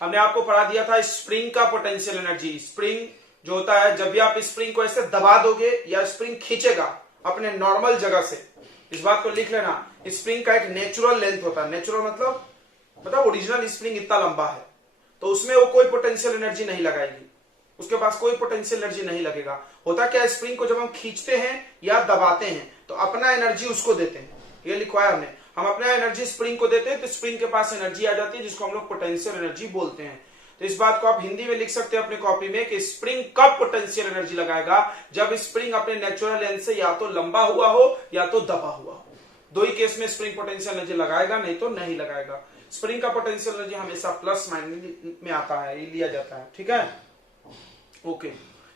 हमने आपको पढ़ा दिया था स्प्रिंग का पोटेंशियल एनर्जी। स्प्रिंग जो होता है, जब भी आप स्प्रिंग को ऐसे दबा दोगे या स्प्रिंग खींचेगा अपने नॉर्मल जगह से, इस बात को लिख लेना, स्प्रिंग का एक नेचुरल लेंथ होता है। नेचुरल मतलब ओरिजिनल स्प्रिंग इतना लंबा है तो उसमें वो कोई पोटेंशियल एनर्जी नहीं लगाएगी, उसके पास कोई पोटेंशियल एनर्जी नहीं लगेगा। होता क्या, स्प्रिंग को जब हम खींचते हैं या दबाते हैं तो अपना एनर्जी उसको देते हैं, ये लिखवाया हमने। हम अपना एनर्जी स्प्रिंग को देते हैं तो स्प्रिंग के पास एनर्जी आ जाती है जिसको हम लोग पोटेंशियल एनर्जी बोलते हैं। तो इस बात को आप हिंदी में लिख सकते हैं अपने कॉपी में कि स्प्रिंग कब पोटेंशियल एनर्जी लगाएगा, जब स्प्रिंग अपने नेचुरल लेंथ से या तो लंबा हुआ हो या तो दबा हुआ हो। दो ही केस में स्प्रिंग पोटेंशियल एनर्जी लगाएगा, नहीं तो नहीं लगाएगा। स्प्रिंग का पोटेंशियल एनर्जी हमेशा प्लस माइनस में आता है, ये लिया जाता है, ठीक है। ओके,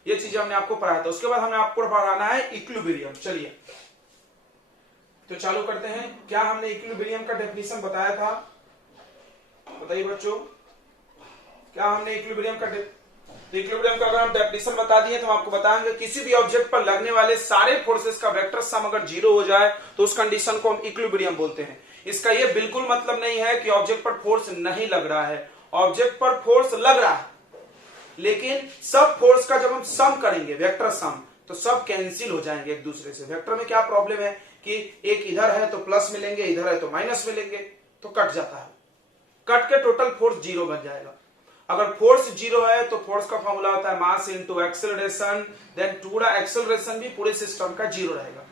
ये चीजें हमने आपको पढ़ाया था। उसके बाद हमें आपको पढ़ाना है इक्विलिब्रियम। चलिए तो चालू करते हैं। क्या हमने इक्विलिब्रियम का डेफिनेशन बताया था, बताइए बच्चों, क्या हमने इक्विलिब्रियम का तो इक्विलिब्रियम का अगर हम डेफिनेशन बता दिए तो हम आपको बताएंगे किसी भी ऑब्जेक्ट पर लगने वाले सारे फोर्सेस का वेक्टर सम अगर जीरो हो जाए तो उस कंडीशन को हम इक्विलिब्रियम बोलते हैं। इसका ये बिल्कुल मतलब नहीं है कि ऑब्जेक्ट पर फोर्स नहीं लग रहा है, ऑब्जेक्ट पर फोर्स लग रहा है, लेकिन सब फोर्स का जब हम सम करेंगे, वेक्टर सम, तो सब कैंसिल हो जाएंगे एक दूसरे से। वेक्टर में क्या प्रॉब्लम है कि एक इधर है तो प्लस मिलेंगे, इधर है तो माइनस मिलेंगे, तो कट जाता है, कट के टोटल फोर्स जीरो बन जाएगा। अगर फोर्स जीरो है तो फोर्स का फॉर्मूला होता है मास इनटू एक्सेलरेशन, देन पूरा एक्सेलरेशन भी पूरे सिस्टम का जीरो रहेगा।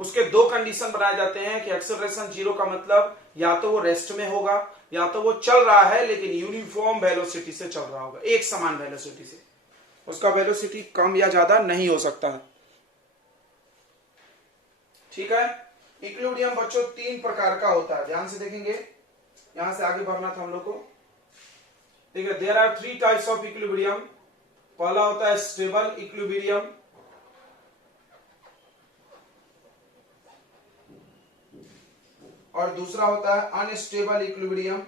उसके दो कंडीशन बनाए जाते हैं कि एक्सेलरेशन जीरो का मतलब या तो वो रेस्ट में होगा या तो वो चल रहा है लेकिन यूनिफॉर्म वेलोसिटी से चल रहा होगा, एक समान वेलोसिटी से, उसका वेलोसिटी कम या ज्यादा नहीं हो सकता है, ठीक है। इक्विलिब्रियम बच्चों तीन प्रकार का होता है, ध्यान से देखेंगे, यहां से आगे बढ़ना था हम लोग को। देखिए, there are three types of equilibrium. पहला होता है स्टेबल इक्विलिब्रियम, और दूसरा होता है अनस्टेबल इक्विलिब्रियम।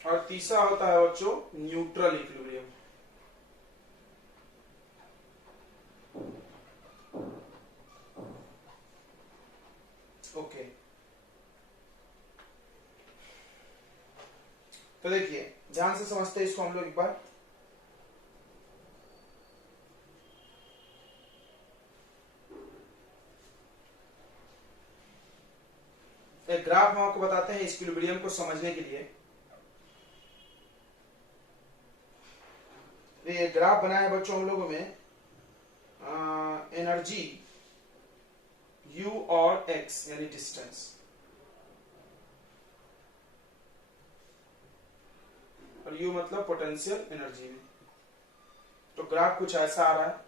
और तीसरा होता है बच्चों न्यूट्रल इक्विलिब्रियम। ओके, तो देखिए ध्यान से समझते हैं इसको हम लोग एक बार। एक ग्राफ हम आपको बताते हैं इक्विलिब्रियम को समझने के लिए। ये ग्राफ बनाया है बच्चों हम लोगों में, एनर्जी u और x यानी डिस्टेंस, और u मतलब पोटेंशियल एनर्जी में। तो ग्राफ कुछ ऐसा आ रहा है,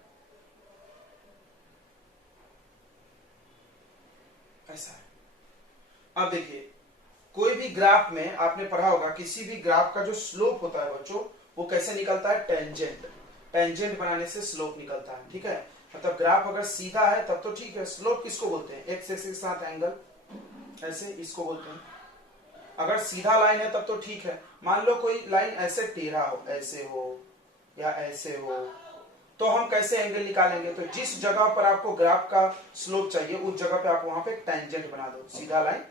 ऐसा है। अब देखिए, कोई भी ग्राफ में आपने पढ़ा होगा, किसी भी ग्राफ का जो स्लोप होता है बच्चों वो कैसे निकलता है, टेंजेंट। टेंजेंट बनाने से स्लोप निकलता है, ठीक है। मतलब ग्राफ अगर सीधा है तब तो ठीक है। स्लोप किसको बोलते हैं, एक्स एक्सिस के साथ एंगल, ऐसे इसको बोलते हैं। अगर सीधा लाइन है तब तो ठीक है। मान लो कोई लाइन ऐसे टेढ़ा हो, ऐसे हो या ऐसे हो, तो हम कैसे एंगल निकालेंगे, तो जिस जगह पर आपको ग्राफ का स्लोप चाहिए उस जगह पे आप वहां पे टेंजेंट बना दो, सीधा लाइन।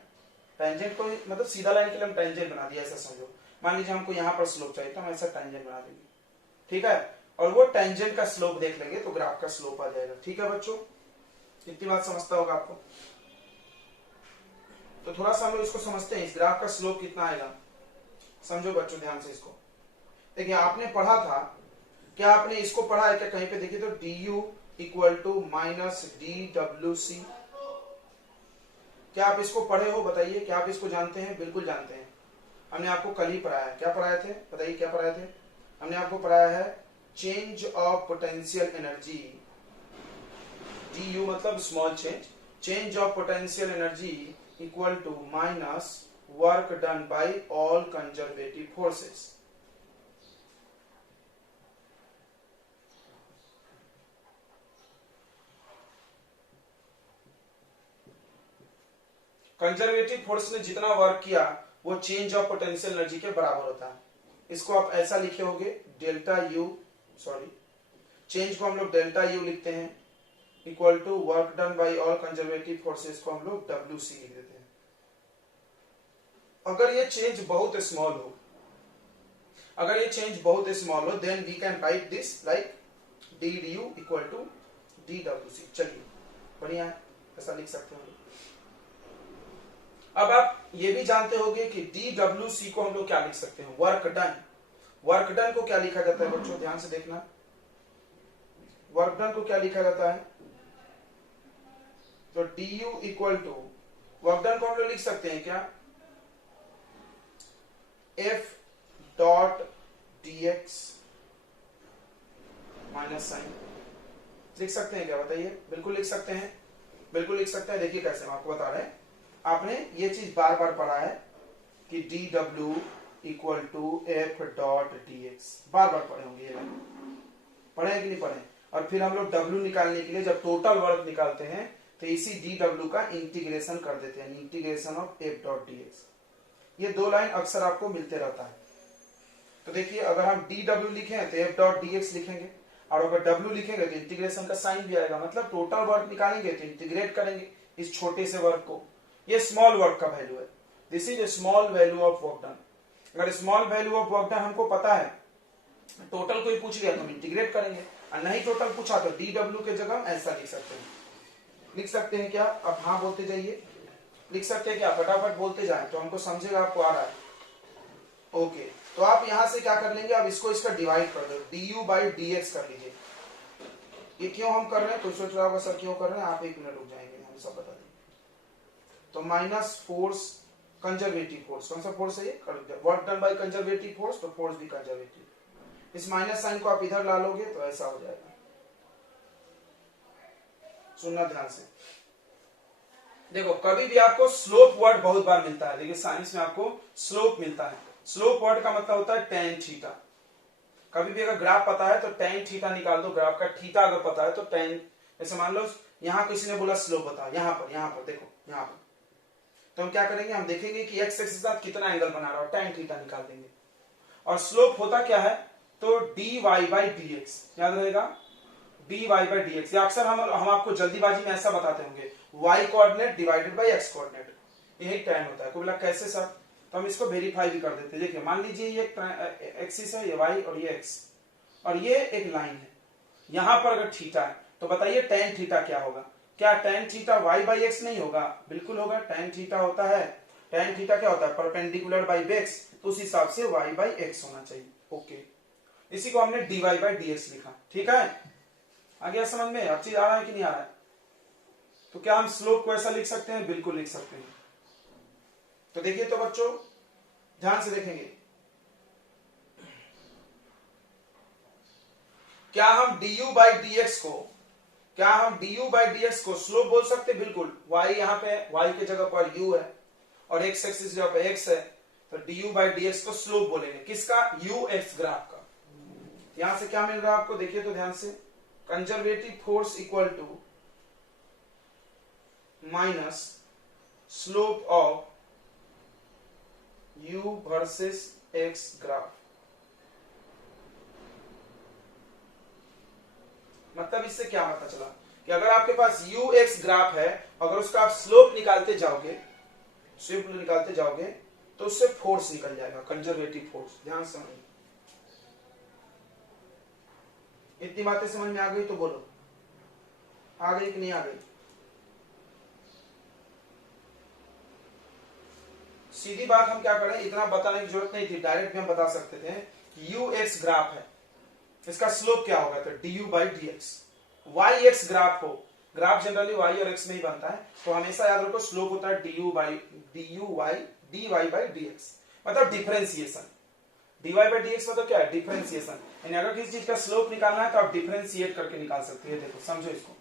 टेंजेंट को मतलब सीधा लाइन के लिए हम टेंजेंट बना दिया, ऐसा समझो। मान लीजिए हमको यहाँ पर स्लोप चाहिए तो हम ऐसा टेंजेंट बना देंगे, ठीक है, और वो टेंजेंट का स्लोप देख लेंगे तो ग्राफ का स्लोप आ जाएगा, ठीक है बच्चों। इतनी बात समझता होगा आपको। तो थोड़ा सा हम लोग इसको समझते हैं, इस ग्राफ का स्लोप कितना आएगा, समझो बच्चों ध्यान से इसको। देखिए आपने पढ़ा था, क्या आपने इसको पढ़ा है क्या कहीं पे, देखिए तो d u equal to minus d डब्ल्यू सी। क्या आप इसको पढ़े हो, बताइए, क्या आप इसको जानते हैं, बिल्कुल जानते हैं, हमने आपको कल ही पढ़ाया है। क्या पढ़ाए थे, बताइए क्या पढ़ाए थे। हमने आपको पढ़ाया है change of potential energy, D U मतलब small change, change of potential energy equal to minus work done by all conservative forces. Conservative force ने जितना वर्क किया वो चेंज ऑफ पोटेंशियल एनर्जी के बराबर होता है। इसको आप ऐसा लिखे होगे डेल्टा यू, सॉरी चेंज को हम लोग डेल्टा यू लिखते हैं equal to work done by all conservative forces को हम लोग डब्ल्यू सी लिख देते हैं। अगर ये चेंज बहुत स्मॉल हो, अगर ये चेंज बहुत स्मॉल हो, then we can write this like d d u equal to d डब्ल्यू सी। चलिए बढ़िया है, ऐसा लिख सकते हैं। अब आप ये भी जानते होंगे कि डी डब्ल्यू सी को हम लोग क्या लिख सकते हैं, वर्क डन। वर्क डन को क्या लिखा जाता है बच्चों, ध्यान से देखना। वर्क डन को क्या लिखा जाता है, तो d u equal to work done को हम लोग लिख सकते हैं क्या, f dot D x minus sign. लिख सकते हैं क्या, बताइए। बिल्कुल लिख सकते हैं, बिल्कुल लिख सकते हैं। देखिए कैसे हम आपको बता रहे हैं, आपने ये चीज बार बार पढ़ा है कि D W equal to F dot D X, बार बार पढ़े होंगे, ये पढ़े कि नहीं पढ़े। और फिर हम लोग डब्ल्यू निकालने के लिए जब टोटल वर्क निकालते हैं तो इसी डी डब्ल्यू का इंटीग्रेशन कर देते हैं, integration of F dot D x. ये दो लाइन अक्सर आपको मिलते रहता है। तो देखिए अगर हम डी डब्ल्यू लिखें तो एफ डॉट डी एक्स लिखेंगे, और अगर डब्ल्यू लिखेंगे तो इंटीग्रेशन का साइन भी आएगा, मतलब टोटल वर्क निकालेंगे तो इंटीग्रेट करेंगे इस छोटे से वर्क को। ये स्मॉल वर्क का वैल्यू है, this is small value of work done. अगर small value of work done हमको पता है, टोटल कोई पूछ गया तो हम इंटीग्रेट करेंगे, और नहीं टोटल पूछा तो डी डब्ल्यू के जगह हम ऐसा लिख सकते हैं। लिख सकते हैं क्या, अब हाँ बोलते जाइए। लिख सकते हैं क्या, फटाफट बोलते जाएं तो हमको समझेगा आपको आ रहा है। ओके, तो आप यहां से क्या कर लेंगे, अब इसको इसका डिवाइड कर दो, D u by d x कर लीजिए। ये क्यों हम कर रहे हैं, कोई सोच रहा होगा सर क्यों कर रहे हैं, आप एक मिनट रुक जाएंगे, हम सब बता देंगे। तो माइनस फोर्स कंजर्वेटिव फोर्स, कौन सा फोर्स है ये, work done by conservative force, तो फोर्स भी कंजर्वेटिव। इस माइनस साइन को आप इधर ला लोगे तो ऐसा हो जाएगा। सुनना ध्यान से, देखो कभी भी आपको स्लोप वर्ड बहुत बार मिलता है, देखिए साइंस में आपको स्लोप मिलता है। स्लोप वर्ड का मतलब होता है टेन थीटा। कभी भी अगर ग्राफ पता है तो टेन थीटा निकाल दो, ग्राफ का थीटा अगर पता है तो टेन। जैसे मान लो यहां किसी ने बोला स्लोप बता, यहां पर देखो, यहां पर, तो हम क्या करेंगे, हम देखेंगे कि एक्स एक्सिस के साथ कितना एंगल बना रहा है, टेन थीटा निकाल देंगे। और स्लोप होता क्या है, तो d y by d x, याद रहेगा, d y by d x. अक्सर हम आपको जल्दीबाजी में ऐसा बताते होंगे, y coordinate divided by x coordinate, यही टाइम होता है। कोई बोला कैसे सर, तो हम इसको वेरीफाई भी कर देते हैं। देखिए मान लीजिए ये एक्सिस है, ये वाई और ये एक्स, और ये एक लाइन है, यहां पर अगर थीटा है तो बताइए टेन थीटा क्या होगा। क्या tan theta y by x नहीं होगा, बिल्कुल होगा। टेन थीटा होता है, टेन थीटा क्या होता है, परपेंडिकुलर बाई एक्स, तो उस हिसाब से वाई बाई एक्स होना चाहिए। ओके, इसी को हमने d y by d x लिखा, ठीक है। आ गया समझ में, अब चीज आ रहा है कि नहीं आ रहा है। तो क्या हम स्लोप को ऐसा लिख सकते हैं, बिल्कुल लिख सकते हैं। तो देखिए तो बच्चों ध्यान से देखेंगे, क्या हम du बाई डी एक्स को, क्या हम du बाई डी एक्स को स्लोप बोल सकते, बिल्कुल। y यहाँ पे, y के जगह पर u है और x एक्सिस जगह पे x है, तो du बाई डी एक्स को स्लोप बोलेंगे। किसका, ux ग्राफ का। यहां से क्या मिल रहा है आपको, देखिए तो ध्यान से, conservative force equal to minus slope of u versus x graph. मतलब इससे क्या पता चला कि अगर आपके पास ux ग्राफ है, अगर उसका आप स्लोप निकालते जाओगे, तो उससे फोर्स निकल जाएगा, कंजर्वेटिव फोर्स। ध्यान से समझिए, इतनी बातें समझ में आ गई तो बोलो, आ गई कि नहीं आ गई। सीधी बात हम क्या करें, इतना बताने की जरूरत नहीं थी, डायरेक्ट भी हम बता सकते थे कि ux ग्राफ है, इसका स्लोप क्या होगा, तो du by d x. Y x graph हो, ग्राफ जनरली y और x में ही बनता है, तो हमेशा याद रखो स्लोप होता है dy by dy by dx, मतलब डिफरेंशिएशन। dy बाई dx मतलब क्या है, डिफरेंशिएशन। यानी अगर किसी चीज का स्लोप निकालना है तो आप डिफरेंशिएट करके निकाल सकते हैं। देखो समझो इसको,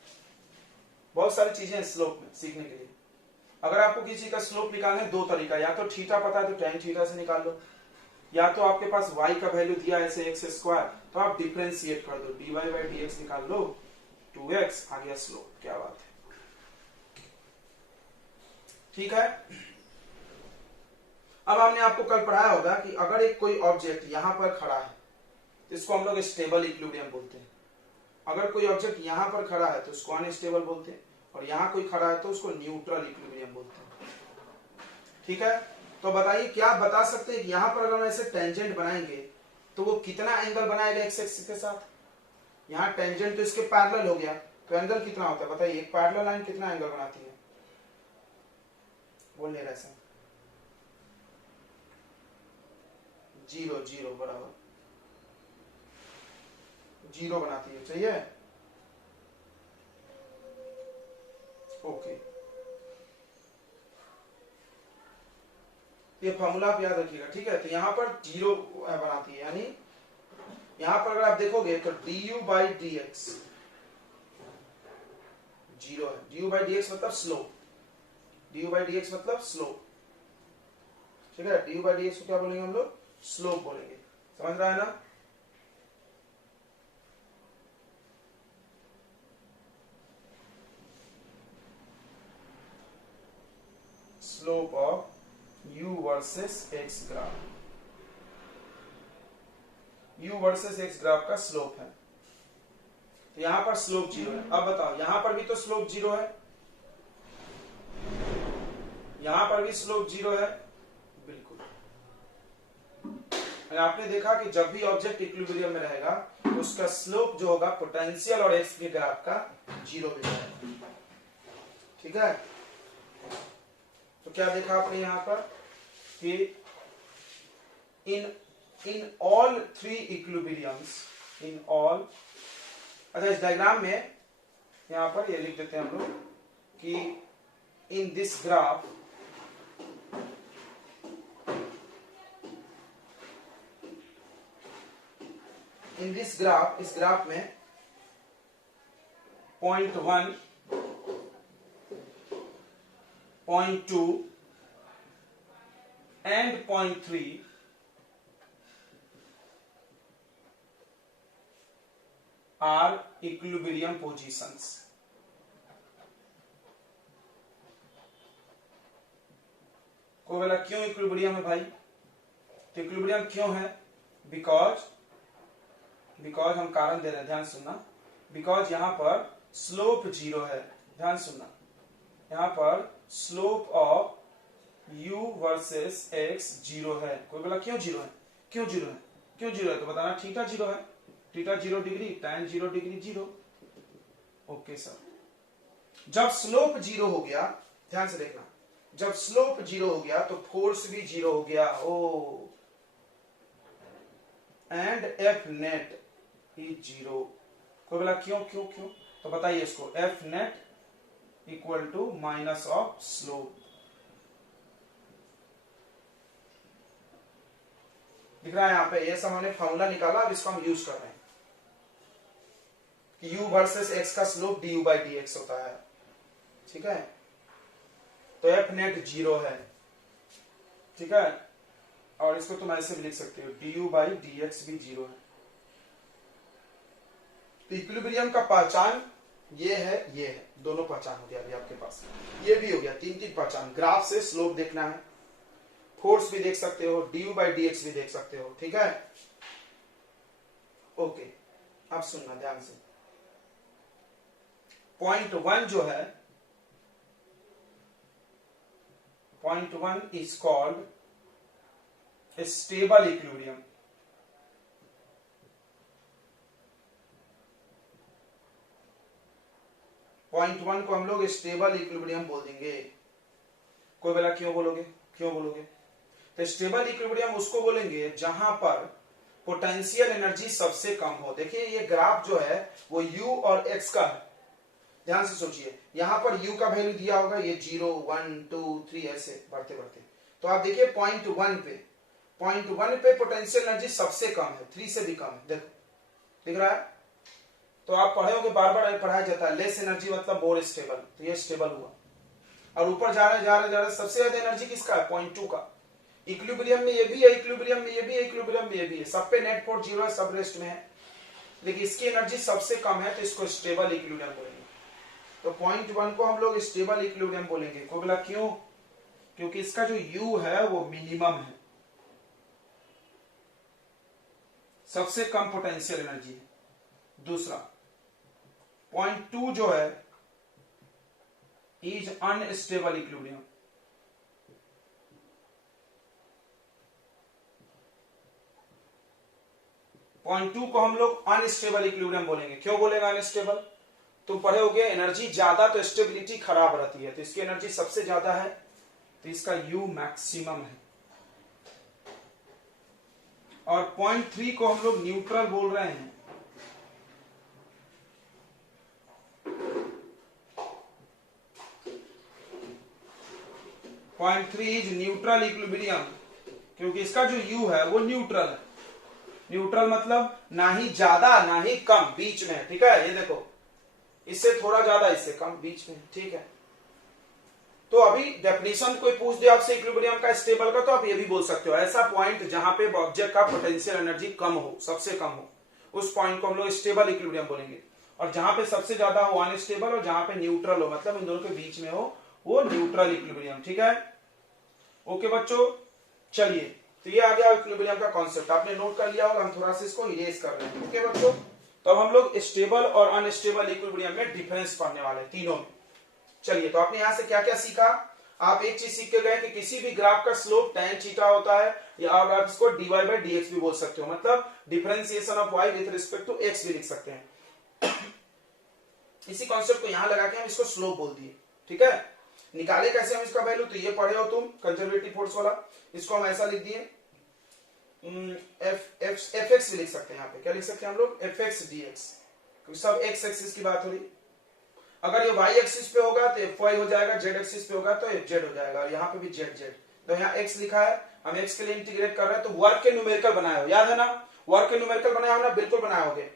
बहुत सारी चीजें हैं स्लोप में सीखने के लिए। अगर आपको किसी का स्लोप निकालना है, दो तरीका, या तो थीटा पता है तो टेन थीटा से निकाल लो, या तो आपके पास y का वैल्यू दिया है ऐसे x स्क्वायर, तो आप डिफरेंशिएट कर दो, dy बाई dx निकाल लो, 2x आ गया स्लोप। क्या बात है, ठीक है। अब हमने आपको कल पढ़ाया होगा कि अगर एक कोई ऑब्जेक्ट यहां पर खड़ा है तो इसको हम लोग स्टेबल इक्विलिब्रियम बोलते हैं। अगर कोई ऑब्जेक्ट यहां पर खड़ा है तो उसको अनस्टेबल बोलते हैं, और यहां कोई खड़ा है तो उसको न्यूट्रल इक्विलिब्रियम बोलते हैं। ठीक है, तो बताइए क्या आप बता सकते हैं कि यहां पर अगर हम ऐसे टेंजेंट बनाएंगे तो वो कितना एंगल बनाएगा एक्स एक्सिस के साथ? यहां टेंजेंट तो इसके पैरेलल हो गया, तो एंगल कितना होता है बताइए? एक पैरेलल लाइन कितना एंगल बनाती है? बोल नहीं रहे सर। 0 0 बराबर 0 बनाती है, सही है। ओके, ये फॉर्मूला आप याद रखिएगा, ठीक है। तो यहां पर 0 बनाती है, यानी यहां पर अगर आप देखोगे तो du बाई डी एक्स 0 है। du बाई डी एक्स मतलब slope, du by d x मतलब स्लोप, ठीक है। du बाई डी एक्स को क्या बोलेंगे हम लोग? स्लोप बोलेंगे, समझ रहा है ना? Slope of u versus x graph, u versus x graph का स्लोप है। तो यहां पर स्लोप 0 है। अब बताओ यहां पर भी तो स्लोप 0 है, यहां पर भी स्लोप 0 है, बिल्कुल। आपने देखा कि जब भी ऑब्जेक्ट इक्विलिब्रियम में रहेगा तो उसका स्लोप जो होगा पोटेंशियल और एक्स के ग्राफ का 0 भी रहेगा, ठीक है। तो क्या देखा आपने यहां पर कि in all three equilibriums, in all, अच्छा इस डायग्राम में यहां पर ये लिख देते हैं हम लोग कि इन दिस ग्राफ इस ग्राफ में point 1, point 2 and point 3 are equilibrium positions. कोई बोला क्यों इक्विलिब्रियम है भाई? तो इक्विलिब्रियम क्यों है? बिकॉज हम कारण दे रहे हैं, ध्यान सुनना। बिकॉज यहां पर स्लोप 0 है, ध्यान सुनना। यहां पर slope of u versus x 0 है। कोई बोला क्यों 0 है? क्यों 0 है? क्यों 0 है? तो बताना थीटा 0 है, theta 0 degree, tan 0 degree 0। Okay sir. जब स्लोप 0 हो गया, ध्यान से देखना, जब स्लोप 0 हो गया तो फोर्स भी 0 हो गया। Oh, and f net is 0। कोई बोला क्यों क्यों क्यों? तो बताइए इसको, f net equal to minus of slope. दिख रहा है यहां पे? ये सब हमने फॉर्मूला निकाला, अब इसको हम यूज कर रहे हैं कि u वर्सेस x का slope du by d x होता है, ठीक है। तो एफ नेट 0 है, ठीक है। और इसको तुम ऐसे भी लिख सकते हो, du बाई डी एक्स भी 0 है। तो इक्विलिब्रियम का पहचान ये है, ये है, दोनों पहचान हो गया अभी आपके पास, ये भी हो गया, तीन पहचान। ग्राफ से स्लोप देखना है, फोर्स भी देख सकते हो, du बाई डी एक्स भी देख सकते हो, ठीक है। ओके, अब सुनना ध्यान से। पॉइंट 1 जो है, point 1 is called stable equilibrium. Point 1 को हम लोग स्टेबल इक्विलिब्रियम बोल देंगे। कोई बोला क्यों बोलोगे? क्यों बोलोगे? तो स्टेबल इक्विलिब्रियम उसको बोलेंगे जहां पर पोटेंशियल एनर्जी सबसे कम हो। देखिए ये ग्राफ जो है वो u और x का है, ध्यान से सोचिए। यहां पर u का वैल्यू दिया होगा, ये 0 1 2 3 ऐसे बढ़ते बढ़ते। तो आप देखिए पॉइंट 1 पे पोटेंशियल एनर्जी सबसे कम है, 3 से भी कम है, देखो दिख रहा है। तो आप पढ़े होंगे, बार बार पढ़ाया जाता है, लेस एनर्जी मतलब मोर स्टेबल। तो ये स्टेबल हुआ, और ऊपर जा रहे सबसे ज्यादा एनर्जी किसका है? पॉइंट 2 का। इक्विलिब्रियम में ये भी है, इक्विलिब्रियम में ये भी है, इक्विलिब्रियम में ये भी है, सब पे नेट फोर्स 0 है, सब रेस्ट में है, लेकिन इसकी एनर्जी सबसे कम है, तो इसको स्टेबल इक्विलिब्रियम बोलेंगे। तो पॉइंट 1 को हम लोग स्टेबल इक्विलिब्रियम बोलेंगे। कोई बोला क्यों? क्योंकि इसका जो U है वो मिनिमम है, सबसे कम पोटेंशियल एनर्जी है। दूसरा पॉइंट 2 जो है इज अनस्टेबल इक्विलिब्रियम। पॉइंट 2 को हम लोग अनस्टेबल इक्विलिब्रियम बोलेंगे। क्यों बोलेंगे अनस्टेबल? तुम पढ़े होगे एनर्जी ज्यादा तो स्टेबिलिटी खराब रहती है, तो इसकी एनर्जी सबसे ज्यादा है, तो इसका U मैक्सिमम है। और पॉइंट 3 को हम लोग न्यूट्रल बोल रहे हैं। पॉइंट 3 इज न्यूट्रल इक्विलिब्रियम, क्योंकि इसका जो U है वो न्यूट्रल है। न्यूट्रल मतलब ना ही ज्यादा ना ही कम, बीच में, ठीक है। ये देखो, इससे थोड़ा ज्यादा इससे कम, बीच में, ठीक है। तो अभी डेफिनेशन कोई पूछ दे आपसे इक्विलिब्रियम का, स्टेबल का, तो आप ये भी बोल सकते हो ऐसा पॉइंट जहां पे ऑब्जेक्ट का पोटेंशियल एनर्जी कम हो, सबसे कम हो, उस पॉइंट को हम लोग स्टेबल इक्विलिब्रियम बोलेंगे। और जहां पे सबसे ज्यादा हो अनस्टेबल, और जहां पे न्यूट्रल हो मतलब इन दोनों के बीच में हो, वो न्यूट्रल इक्विलिब्रियम, ठीक है। ओके बच्चों, चलिए, तो ये आ गया इक्विलिब्रियम का कॉन्सेप्ट, आपने नोट कर लिया होगा। हम थोड़ा सा इसको इरेज कर रहे हैं, ओके बच्चों। तो अब हम लोग स्टेबल और अनस्टेबल इक्विलिब्रियम में डिफरेंस पढ़ने वाले हैं, तीनों में। चलिए, तो आपने यहां से क्या क्या सीखा? आप एक चीज सीख के गए कि किसी भी ग्राफ का स्लोप tan थीटा होता है, या आप इसको dy by dx भी बोल सकते हो, मतलब differentiation of y with respect to x भी लिख सकते हैं। इसी कॉन्सेप्ट को यहां लगा के हम इसको स्लोप बोल दिए, ठीक है। निकाले कैसे हम इसका वैल्यू? तो ये पढ़े हो तुम कंजर्वेटिव फोर्स वाला, इसको हम ऐसा लिख दिए, एफ एक्स भी लिख सकते हैं। यहाँ पे क्या लिख सकते हैं हम लोग? एफ एक्स डी एक्स, क्योंकि सब एक्स एक्सिस की बात हो रही। अगर ये y एक्सिस पे होगा तो एफ वाई हो जाएगा, z एक्सिस पे होगा तो एफ जेड हो जाएगा, और यहाँ पे भी जेड जेड। तो यहाँ x लिखा है, हम x के लिए इंटीग्रेट कर रहे हैं, तो वर्क के न्यूमेरिकल बनाए हो, याद है ना? वर्क के न्यूमेरिकल बनाए हो ना? बिल्कुल बनाए होगे।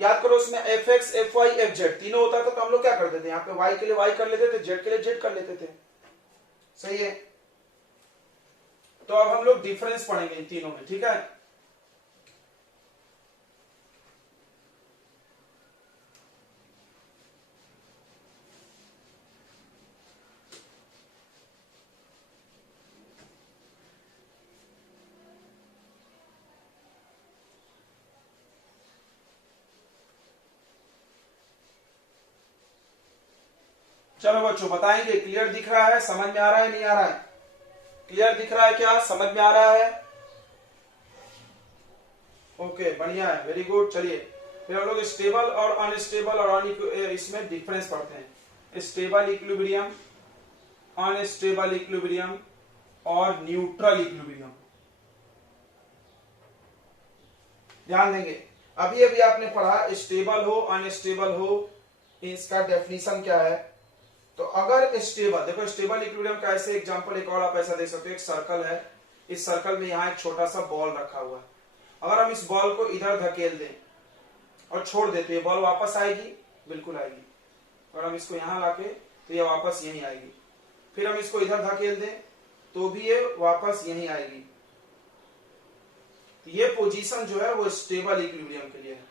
याद करो, उसमें f x, f y, f z तीनों होता था, तो हम लोग क्या करते थे? यहाँ पे y के लिए y कर लेते थे, z के लिए z कर लेते थे, सही है। तो अब हम लोग डिफरेंस पढ़ेंगे इन तीनों में, ठीक है। चलो बच्चों, बताएंगे, क्लियर दिख रहा है? समझ में आ रहा है, नहीं आ रहा है? क्लियर दिख रहा है क्या? समझ में आ रहा है? ओके, बढ़िया है, वेरी गुड। चलिए, फिर हम लोग स्टेबल और अनस्टेबल और इसमें डिफरेंस पढ़ते हैं। स्टेबल इक्विलिब्रियम, अनस्टेबल इक्विलिब्रियम और न्यूट्रल इक्विलिब्रियम। ध्यान देंगे, अभी अभी आपने पढ़ा स्टेबल हो अनस्टेबल हो, इसका डेफिनेशन क्या है। तो अगर स्टेबल, देखो स्टेबल इक्विलिब्रियम का ऐसे एग्जांपल एक और आप ऐसा देख सकते हो, एक सर्कल है, इस सर्कल में यहाँ एक छोटा सा बॉल रखा हुआ है। अगर हम इस बॉल को इधर धकेल दें और छोड़ देते, ये बॉल वापस आएगी? बिल्कुल आएगी। और हम इसको यहाँ लाके, तो ये वापस यहीं आएगी। फिर हम इसको इधर धकेल दें तो भी ये वापस यहीं आएगी। तो ये पोजीशन जो है वो स्टेबल इक्विलिब्रियम के लिए है।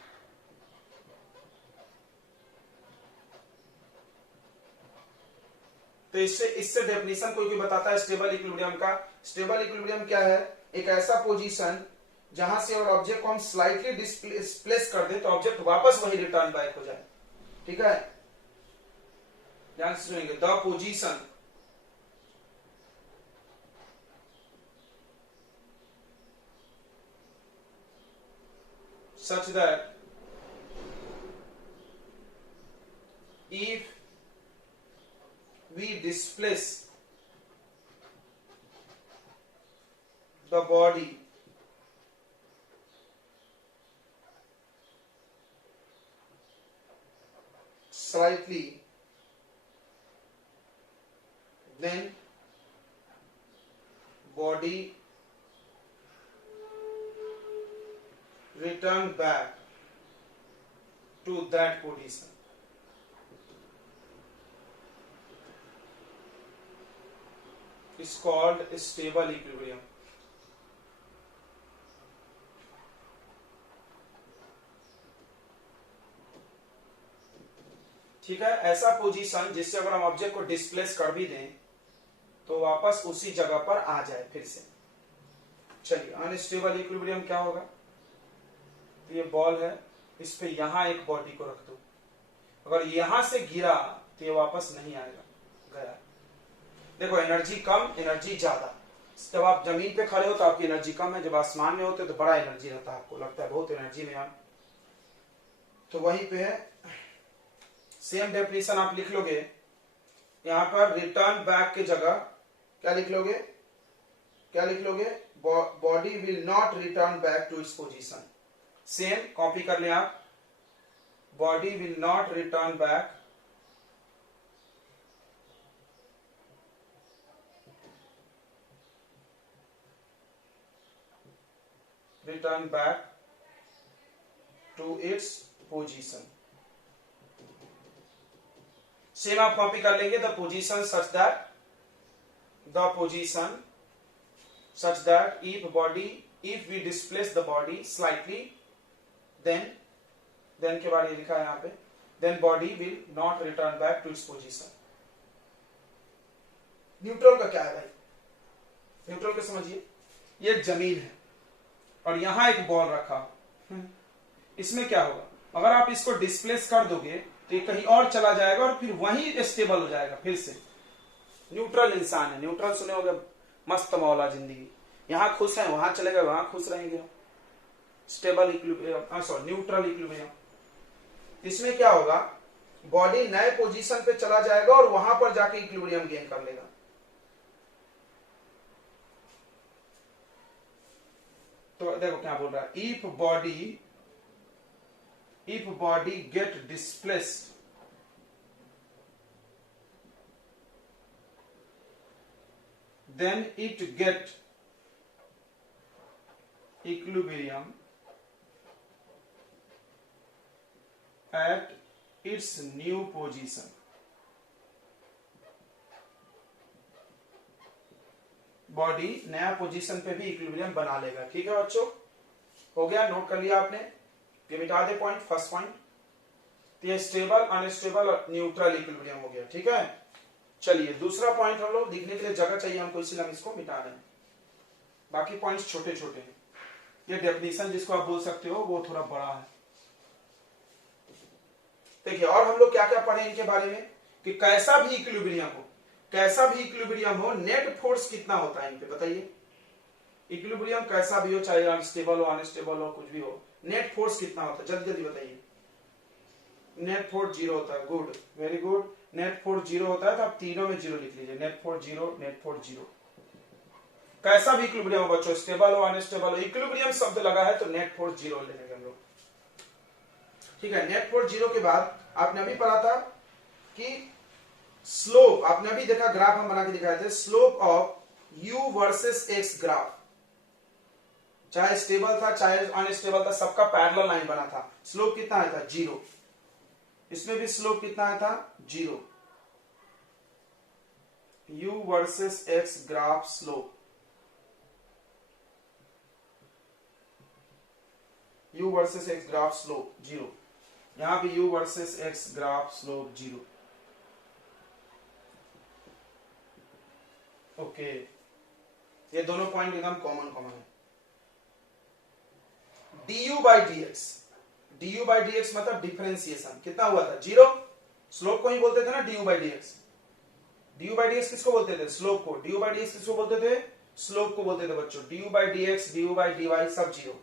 तो इससे डेफिनेशन कोई बताता है स्टेबल इक्विलिब्रियम का। स्टेबल इक्विलिब्रियम क्या है? एक ऐसा पोजीशन जहां से और ऑब्जेक्ट को हम स्लाइटली डिस्प्लेस कर दे तो ऑब्जेक्ट वापस वही रिटर्न बैक हो जाए, ठीक है। ध्यान से सुनेंगे, the position such that if we displace the body slightly, then body return back to that position. Is called stable equilibrium. ठीक है, ऐसा पोजीशन जिससे अगर हम ऑब्जेक्ट को डिस्प्लेस कर भी दें तो वापस उसी जगह पर आ जाए फिर से। चलिए, अनस्टेबल इक्विलिब्रियम क्या होगा? तो ये बॉल है, इस पे यहां एक बॉडी को रख दो, अगर यहां से गिरा तो ये वापस नहीं आएगा, गया। देखो, एनर्जी कम, एनर्जी ज्यादा। जब आप जमीन पे खड़े हो तो आपकी एनर्जी कम है, जब आसमान में होते तो बड़ा एनर्जी रहता है, आपको लगता है बहुत एनर्जी में आप। तो वहीं पे है, सेम डेफिनेशन आप लिख लोगे यहां पर। रिटर्न बैक की जगह क्या लिख लोगे? क्या लिख लोगे? Body will not return back to its position. Same copy कर लें आप, body will not return back to its position. Same आप कॉपी कर लेंगे, the position such that if we displace the body slightly, then के बाद ये लिखा है यहाँ पे, then body will not return back to its position। Neutral का क्या है भाई? न्यूट्रल को समझिए, ये जमीन है और यहां एक बॉल रखा, इसमें क्या होगा? अगर आप इसको डिस्प्लेस कर दोगे तो ये कहीं और चला जाएगा और फिर वहीं स्टेबल हो जाएगा फिर से। न्यूट्रल इंसान है, न्यूट्रल सुने होगे, मस्त मौला जिंदगी, यहां खुश है वहां चलेगा, वहां खुश रहेंगे। Stable equilibrium, sorry neutral equilibrium. इसमें क्या होगा? बॉडी नए पोजीशन पे चला जाएगा और वहां पर जाके इक्विलिब्रियम गेन कर लेगा। तो देखो क्या बोल रहा है, if body get displaced, then it get equilibrium at its new position। Body नया पोजीशन पे भी इक्विलिब्रियम बना लेगा। ठीक है बच्चों, हो गया? नोट कर लिया आपने? ये मिटा दे पॉइंट, फर्स्ट पॉइंट। तो ये स्टेबल, अनस्टेबल और न्यूट्रल इक्विलिब्रियम हो गया। ठीक है, चलिए दूसरा पॉइंट हम लोग लिखने के लिए जगह चाहिए हमको, इसलिए हम इसको मिटा दें। बाकी पॉइंट्स छोटे छोटे हैं। ये डेफिनेशन जिसको आप बोल सकते हो वो थोड़ा बड़ा है। देखिए, और हम लोग क्या क्या पढ़े इनके बारे में कि कैसा भी इक्विलिब्रियम हो, नेट फोर्स कितना होता है इन पे बताइए। इक्विलिब्रियम कैसा भी हो, चाहे अनस्टेबल हो, अनस्टेबल हो, कुछ भी हो, नेट फोर्स कितना होता है? जल्दी जल्दी बताइए। नेट फोर्स 0 होता है। Good, very good. Net force 0 होता है, तो आप तीनों में 0 लिख लीजिए। Net force 0, net force 0। कैसा भी इक्विलिब्रियम हो बच्चों, स्टेबल हो, अनस्टेबल हो, इक्विलिब्रियम शब्द लगा है तो नेट फोर्स 0 लेंगे हम लोग। ठीक है, नेट फोर्स 0 के बाद आपने अभी पढ़ा था कि स्लोप, आपने अभी देखा, ग्राफ हम बना के दिखाए थे, slope of u versus x graph, चाहे स्टेबल था चाहे अनस्टेबल था, सबका पैरेलल लाइन बना था। स्लोप कितना आया था? 0। इसमें भी स्लोप कितना आया था? 0। u versus x graph slope, u versus x graph slope 0। यहां भी u versus x graph slope 0। Okay, ये दोनों पॉइंट एकदम कॉमन है। du बाई dx मतलब डिफरेंशिएशन कितना हुआ था? 0। स्लोप को ही बोलते थे ना du by dx। du by dx किसको बोलते थे? स्लोप को। du बाई dx किसको बोलते थे? स्लोप को बोलते थे बच्चों। du by dx, du by dy सब 0।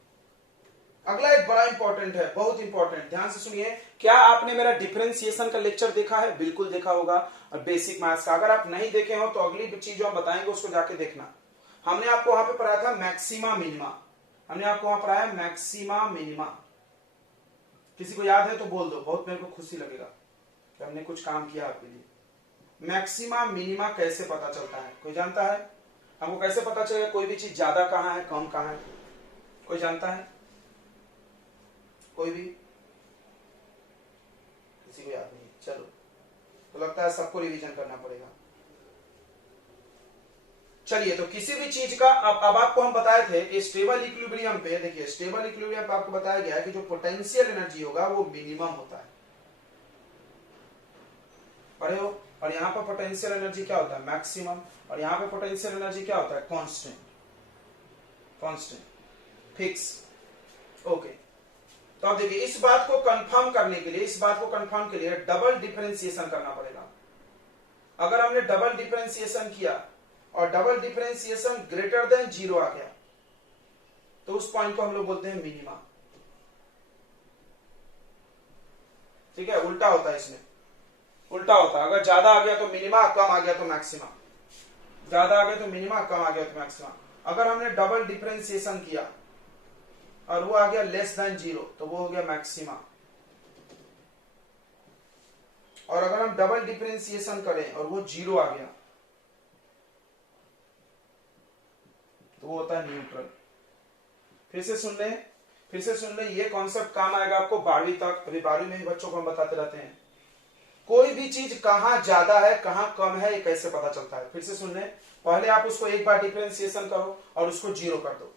अगला एक बड़ा इंपॉर्टेंट है, बहुत इंपॉर्टेंट, ध्यान से सुनिए। क्या आपने मेरा डिफरेंशिएशन का लेक्चर देखा है? बिल्कुल देखा होगा, और बेसिक मैथ्स का। अगर आप नहीं देखे हो तो अगली चीज जो हम बताएंगे उसको जाके देखना। हमने आपको वहां पे पढ़ाया था मैक्सिमा मिनिमा। हमने आपको वहां पढ़ाया मैक्सिमा मिनिमा। किसी को याद है तो बोल दो, बहुत मेरे को खुशी लगेगा कि हमने कुछ काम किया आपके लिए। मैक्सिमा मिनिमा कैसे पता चलता है? कोई जानता है? हमको कैसे पता चलेगा कोई भी चीज ज्यादा कहां है, कम कहां है? कोई जानता है? कोई भी? किसी को याद नहीं? चलो, तो लगता है सबको रिवीजन करना पड़ेगा। चलिए, तो किसी भी चीज का अब आपको हम बताए थे स्टेबल इक्विलिब्रियम पे। देखिए, स्टेबल इक्विलिब्रियम पे आपको बताया गया है कि जो पोटेंशियल एनर्जी होगा वो मिनिमम होता है। पढ़े हो? और यहाँ पर पोटेंशियल एनर्जी क्या होता है, मैक्सिमम, और यहाँ पे पोटेंशियल एनर्जी क्या होता है, कांस्टेंट, फिक्स। ओके, तो अब देखिए इस बात को कंफर्म करने के लिए, इस बात को कंफर्म के लिए डबल डिफरेंशिएशन करना पड़ेगा। अगर हमने डबल डिफरेंशिएशन किया और डबल डिफरेंशिएशन ग्रेटर देन 0 आ गया तो उस पॉइंट को हम लोग बोलते हैं मिनिमा। ठीक है, उल्टा होता है इसमें, उल्टा होता है। अगर ज्यादा आ गया तो मिनिमा, कम आ गया तो मैक्सिमा, ज्यादा आ गया तो मिनिमा, कम आ गया तो मैक्सिमा। अगर हमने डबल डिफरेंशिएशन किया और वो आ गया लेस देन 0 तो वो हो गया मैक्सिमा। और अगर हम डबल डिफरेंशिएशन करें और वो 0 आ गया तो वो होता है न्यूट्रल। फिर से सुन ले, ये कॉन्सेप्ट काम आएगा आपको 12वीं तक। अभी 12वीं में ही बच्चों को हम बताते रहते हैं कोई भी चीज कहां ज्यादा है कहां कम है ये कैसे पता चलता है। फिर से सुन ले, पहले आप उसको एक बार डिफरेंशिएशन करो और उसको 0 कर दो,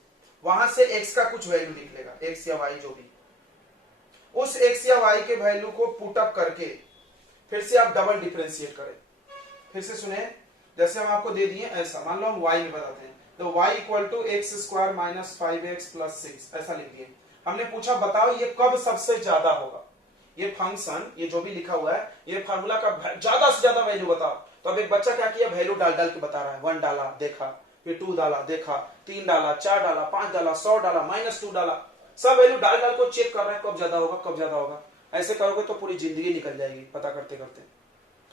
वहां से x का कुछ वैल्यू निकलेगा, x या y जो भी, उस x या y के वैल्यू को पुट अप करके फिर से आप डबल डिफरेंशिएट करें। फिर से सुने, जैसे हम आपको दे दिए ऐसा, मान लो हम y में बताते हैं तो y equal to x square minus 5x plus 6 ऐसा लिख दिए। हमने पूछा बताओ ये कब सबसे ज्यादा होगा, ये फंक्शन, ये जो भी लिखा हुआ है, ये फार्मूला का ज्यादा से ज्यादा वैल्यू बताओ। तो अब एक बच्चा क्या किया, वैल्यू डाल डाल के बता रहा है। 1 डाला देखा, फिर 2 डाला देखा, 3 डाला, 4 डाला, 5 डाला, 100 डाला, -2 डाला, सब वैल्यू डाल डाल को चेक कर रहा है कब ज्यादा होगा, कब ज्यादा होगा। ऐसे करोगे तो पूरी जिंदगी निकल जाएगी पता करते करते।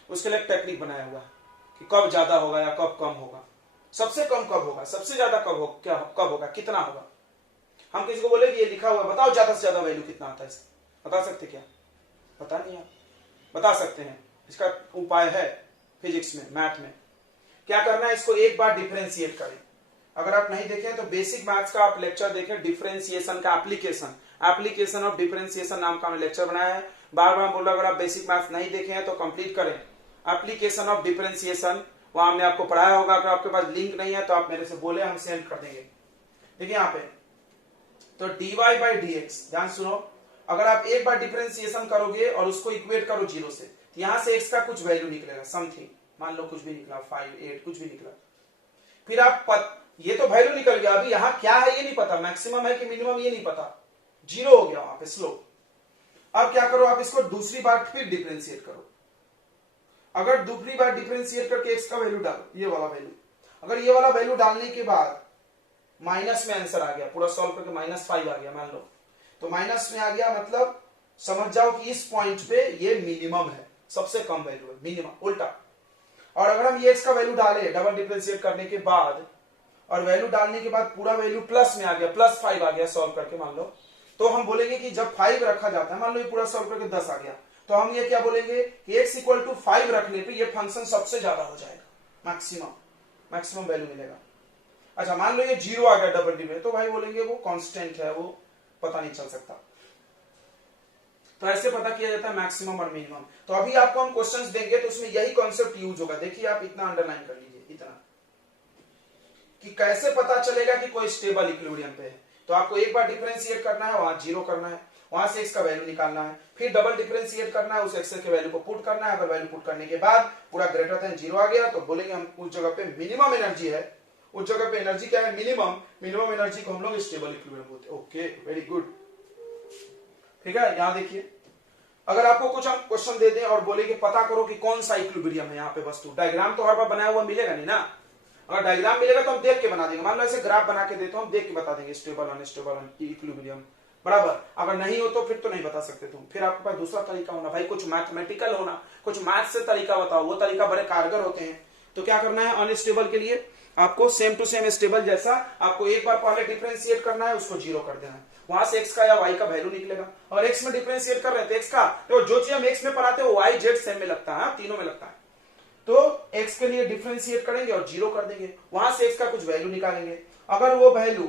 उसके लिए एक टेक्निक बनाया हुआ है कि कब ज्यादा होगा या कब कम होगा, सबसे कम कब होगा, सबसे ज्यादा कब होगा, क्या कब होगा, कितना होगा। हम किसी को बोले कि ये लिखा हुआ है बताओ ज्यादा से ज्यादा वैल्यू कितना आता है, बता सकते क्या, पता नहीं, आप बता सकते हैं। इसका उपाय है फिजिक्स में, मैथ में। क्या करना है, इसको एक बार डिफरेंशिएट करें। अगर आप नहीं देखें तो बेसिक मैथ्स का आप लेक्चर देखें, डिफरेंशिएशन का एप्लीकेशन ऑफ डिफरेंशिएशन नाम का हमने लेक्चर बनाया है। बार बार बोल रहा, अगर आप बेसिक मैथ्स नहीं देखे हैं तो कंप्लीट करें। एप्लीकेशन ऑफ डिफरेंशिएशन वहां हमने आपको पढ़ाया होगा। अगर आपके पास लिंक नहीं है तो आप मेरे से बोले, हम सेंड कर देंगे। देखिए यहाँ पे तो dy बाई dx, ध्यान सुनो, अगर आप एक बार डिफरेंशिएशन करोगे और उसको इक्वेट करो 0 से, तो यहां से x का कुछ वैल्यू निकलेगा, समथिंग, मान लो कुछ भी निकला, 5, 8 कुछ भी निकला। फिर आप ये तो वैल्यू निकल गया, अभी यहां क्या है ये नहीं पता, मैक्सिमम है कि मिनिमम ये नहीं पता, 0 हो गया वहां पे स्लोप। अब क्या करो, आप इसको दूसरी बार फिर डिफरेंशिएट करो। अगर दूसरी बार डिफरेंशिएट करके x का वैल्यू डालो, ये वाला वैल्यू, अगर ये वाला वैल्यू डालने के बाद माइनस में आंसर आ गया, पूरा सॉल्व करके -5 आ गया मान लो, तो माइनस में आ गया मतलब समझ जाओ कि इस पॉइंट पे ये मिनिमम है, सबसे कम वैल्यू है, मिनिमम। उल्टा, और अगर हम ये x का वैल्यू डाले डबल डिफरेंशिएट करने के बाद, और वैल्यू डालने के बाद पूरा वैल्यू प्लस में आ गया, +5 आ गया सॉल्व करके मान लो, तो हम बोलेंगे कि जब 5 रखा जाता है, मान लो ये पूरा सॉल्व करके 10 आ गया, तो हम ये क्या बोलेंगे कि x इक्वल टू 5 रखने पे ये फंक्शन सबसे ज्यादा हो जाएगा, मैक्सिमम वैल्यू मिलेगा। अच्छा मान लो ये 0 आ गया डबल डिफरेंशिएट, तो भाई बोलेंगे वो कांस्टेंट है, वो पता नहीं चल सकता। तो ऐसे पता किया जाता है मैक्सिमम और मिनिमम। तो अभी आपको हम क्वेश्चंस देंगे तो उसमें यही कॉन्सेप्ट यूज होगा। देखिए आप इतना अंडरलाइन कर लीजिए, इतना कि कैसे पता चलेगा कि कोई स्टेबल इक्विलिब्रियम पे है। तो आपको एक बार डिफरेंशिएट करना है, वहां 0 करना है, वहां से x का वैल्यू निकालना है, फिर डबल डिफरेंशिएट करना है, उस x के वैल्यू को पुट करना है। अगर वैल्यू पुट करने के बाद पूरा ग्रेटर देन 0 आ गया तो बोलेंगे हम उस जगह पे मिनिमम एनर्जी है, उस जगह पे एनर्जी क्या है, मिनिमम एनर्जी को हम लोग स्टेबल इक्विलिब्रियम बोलते हैं। Okay, very good. ठीक है, यहां देखिए, अगर आपको कुछ हम क्वेश्चन दे दें और बोले कि पता करो कि कौन सा इक्विलिब्रियम है यहाँ पे वस्तु, डायग्राम तो हर बार बनाया हुआ मिलेगा नहीं ना। अगर डायग्राम मिलेगा तो हम देख के बना देंगे, मान लो ऐसे ग्राफ बना के देते हो, हम देख के बता देंगे स्टेबल अनस्टेबल इक्विलिब्रियम, बराबर। अगर नहीं हो तो फिर तो नहीं बता सकते तुम, फिर आपके पास दूसरा तरीका होना, भाई कुछ मैथमेटिकल होना, कुछ मैथ से तरीका बताओ, वो तरीका बड़े कारगर होते हैं। तो क्या करना है, अनस्टेबल के लिए आपको सेम टू सेम स्टेबल जैसा आपको एक बार पहले डिफरेंशिएट करना है, उसको 0 कर देना है, वहां से x का या y का वैल्यू निकलेगा। और x में डिफरेंशिएट कर रहे थे, x का तो जो चीज हम x में पढ़ाते हैं वो y z सेम में लगता है, तीनों में लगता है। तो x के लिए डिफरेंशिएट करेंगे और 0 कर देंगे, वहां से x का कुछ वैल्यू निकालेंगे। अगर वो वैल्यू